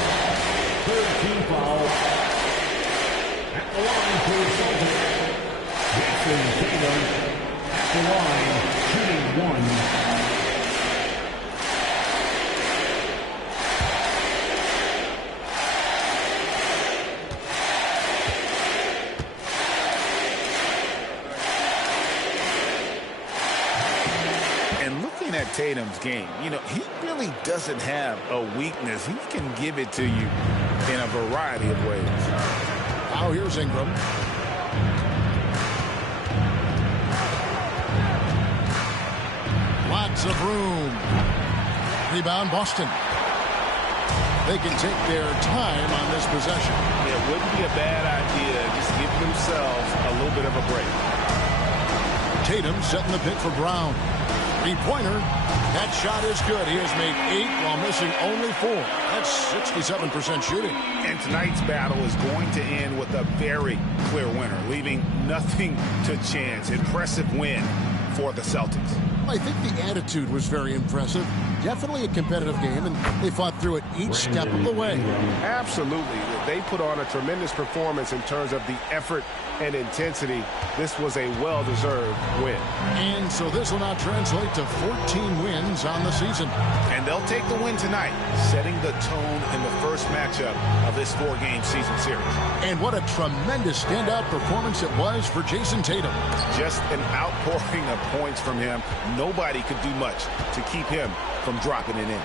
13 foul. At the line for the Celtics. Jason Tatum at the line, shooting 1. At Tatum's game, you know, he really doesn't have a weakness. He can give it to you in a variety of ways. Now here's Ingram. Lots of room. Rebound Boston. They can take their time on this possession. It wouldn't be a bad idea. Just give themselves a little bit of a break. Tatum setting the pick for Brown. 3-pointer. That shot is good. He has made 8 while missing only 4. That's 67% shooting. And tonight's battle is going to end with a very clear winner, leaving nothing to chance. Impressive win for the Celtics. I think the attitude was very impressive. Definitely a competitive game, and they fought through it each step of the way. Absolutely. They put on a tremendous performance in terms of the effort and intensity. This was a well-deserved win. And so this will now translate to 14 wins on the season. And they'll take the win tonight, setting the tone in the first matchup of this 4-game season series. And what a tremendous standout performance it was for Jason Tatum. Just an outpouring of points from him. Nobody could do much to keep him from dropping it in.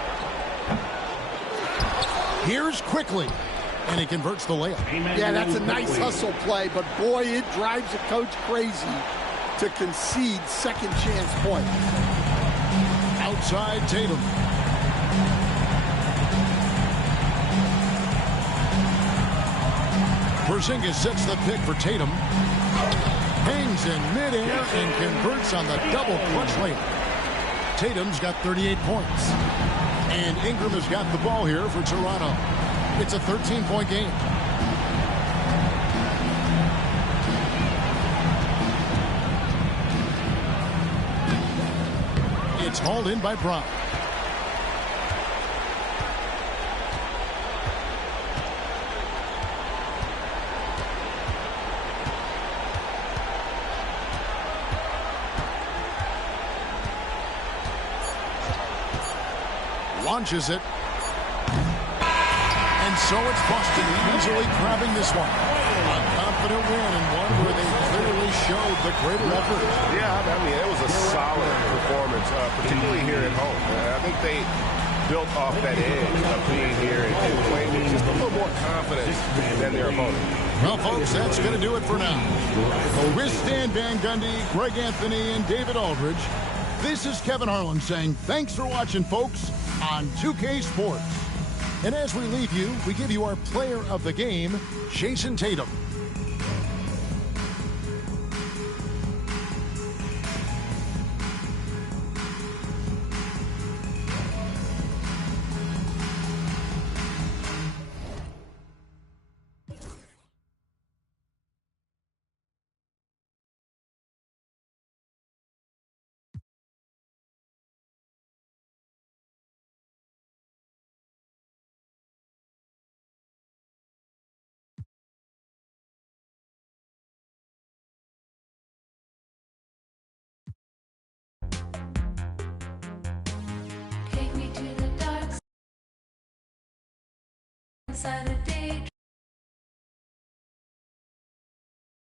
Here's Quickly, and he converts the layup. Yeah, that's a nice hustle play, but boy, it drives a coach crazy to concede second chance points. Outside Tatum. Porzingis sets the pick for Tatum. Hangs in midair and converts on the double clutch layup. Tatum's got 38 points. And Ingram has got the ball here for Toronto. It's a 13-point game. It's hauled in by Brown. Launches it. And so it's Boston easily grabbing this one. A confident win and one where they clearly showed the greater effort. Yeah, I mean, it was a solid performance, particularly here at home. I think they built off that edge of being here and playing with just a little more confidence than their opponent. Well, folks, that's going to do it for now. With Stan Van Gundy, Greg Anthony, and David Aldridge, This is Kevin Harlan saying thanks for watching, folks, on 2K Sports. And as we leave you, we give you our player of the game, Jason Tatum. Take me to the dark side of day.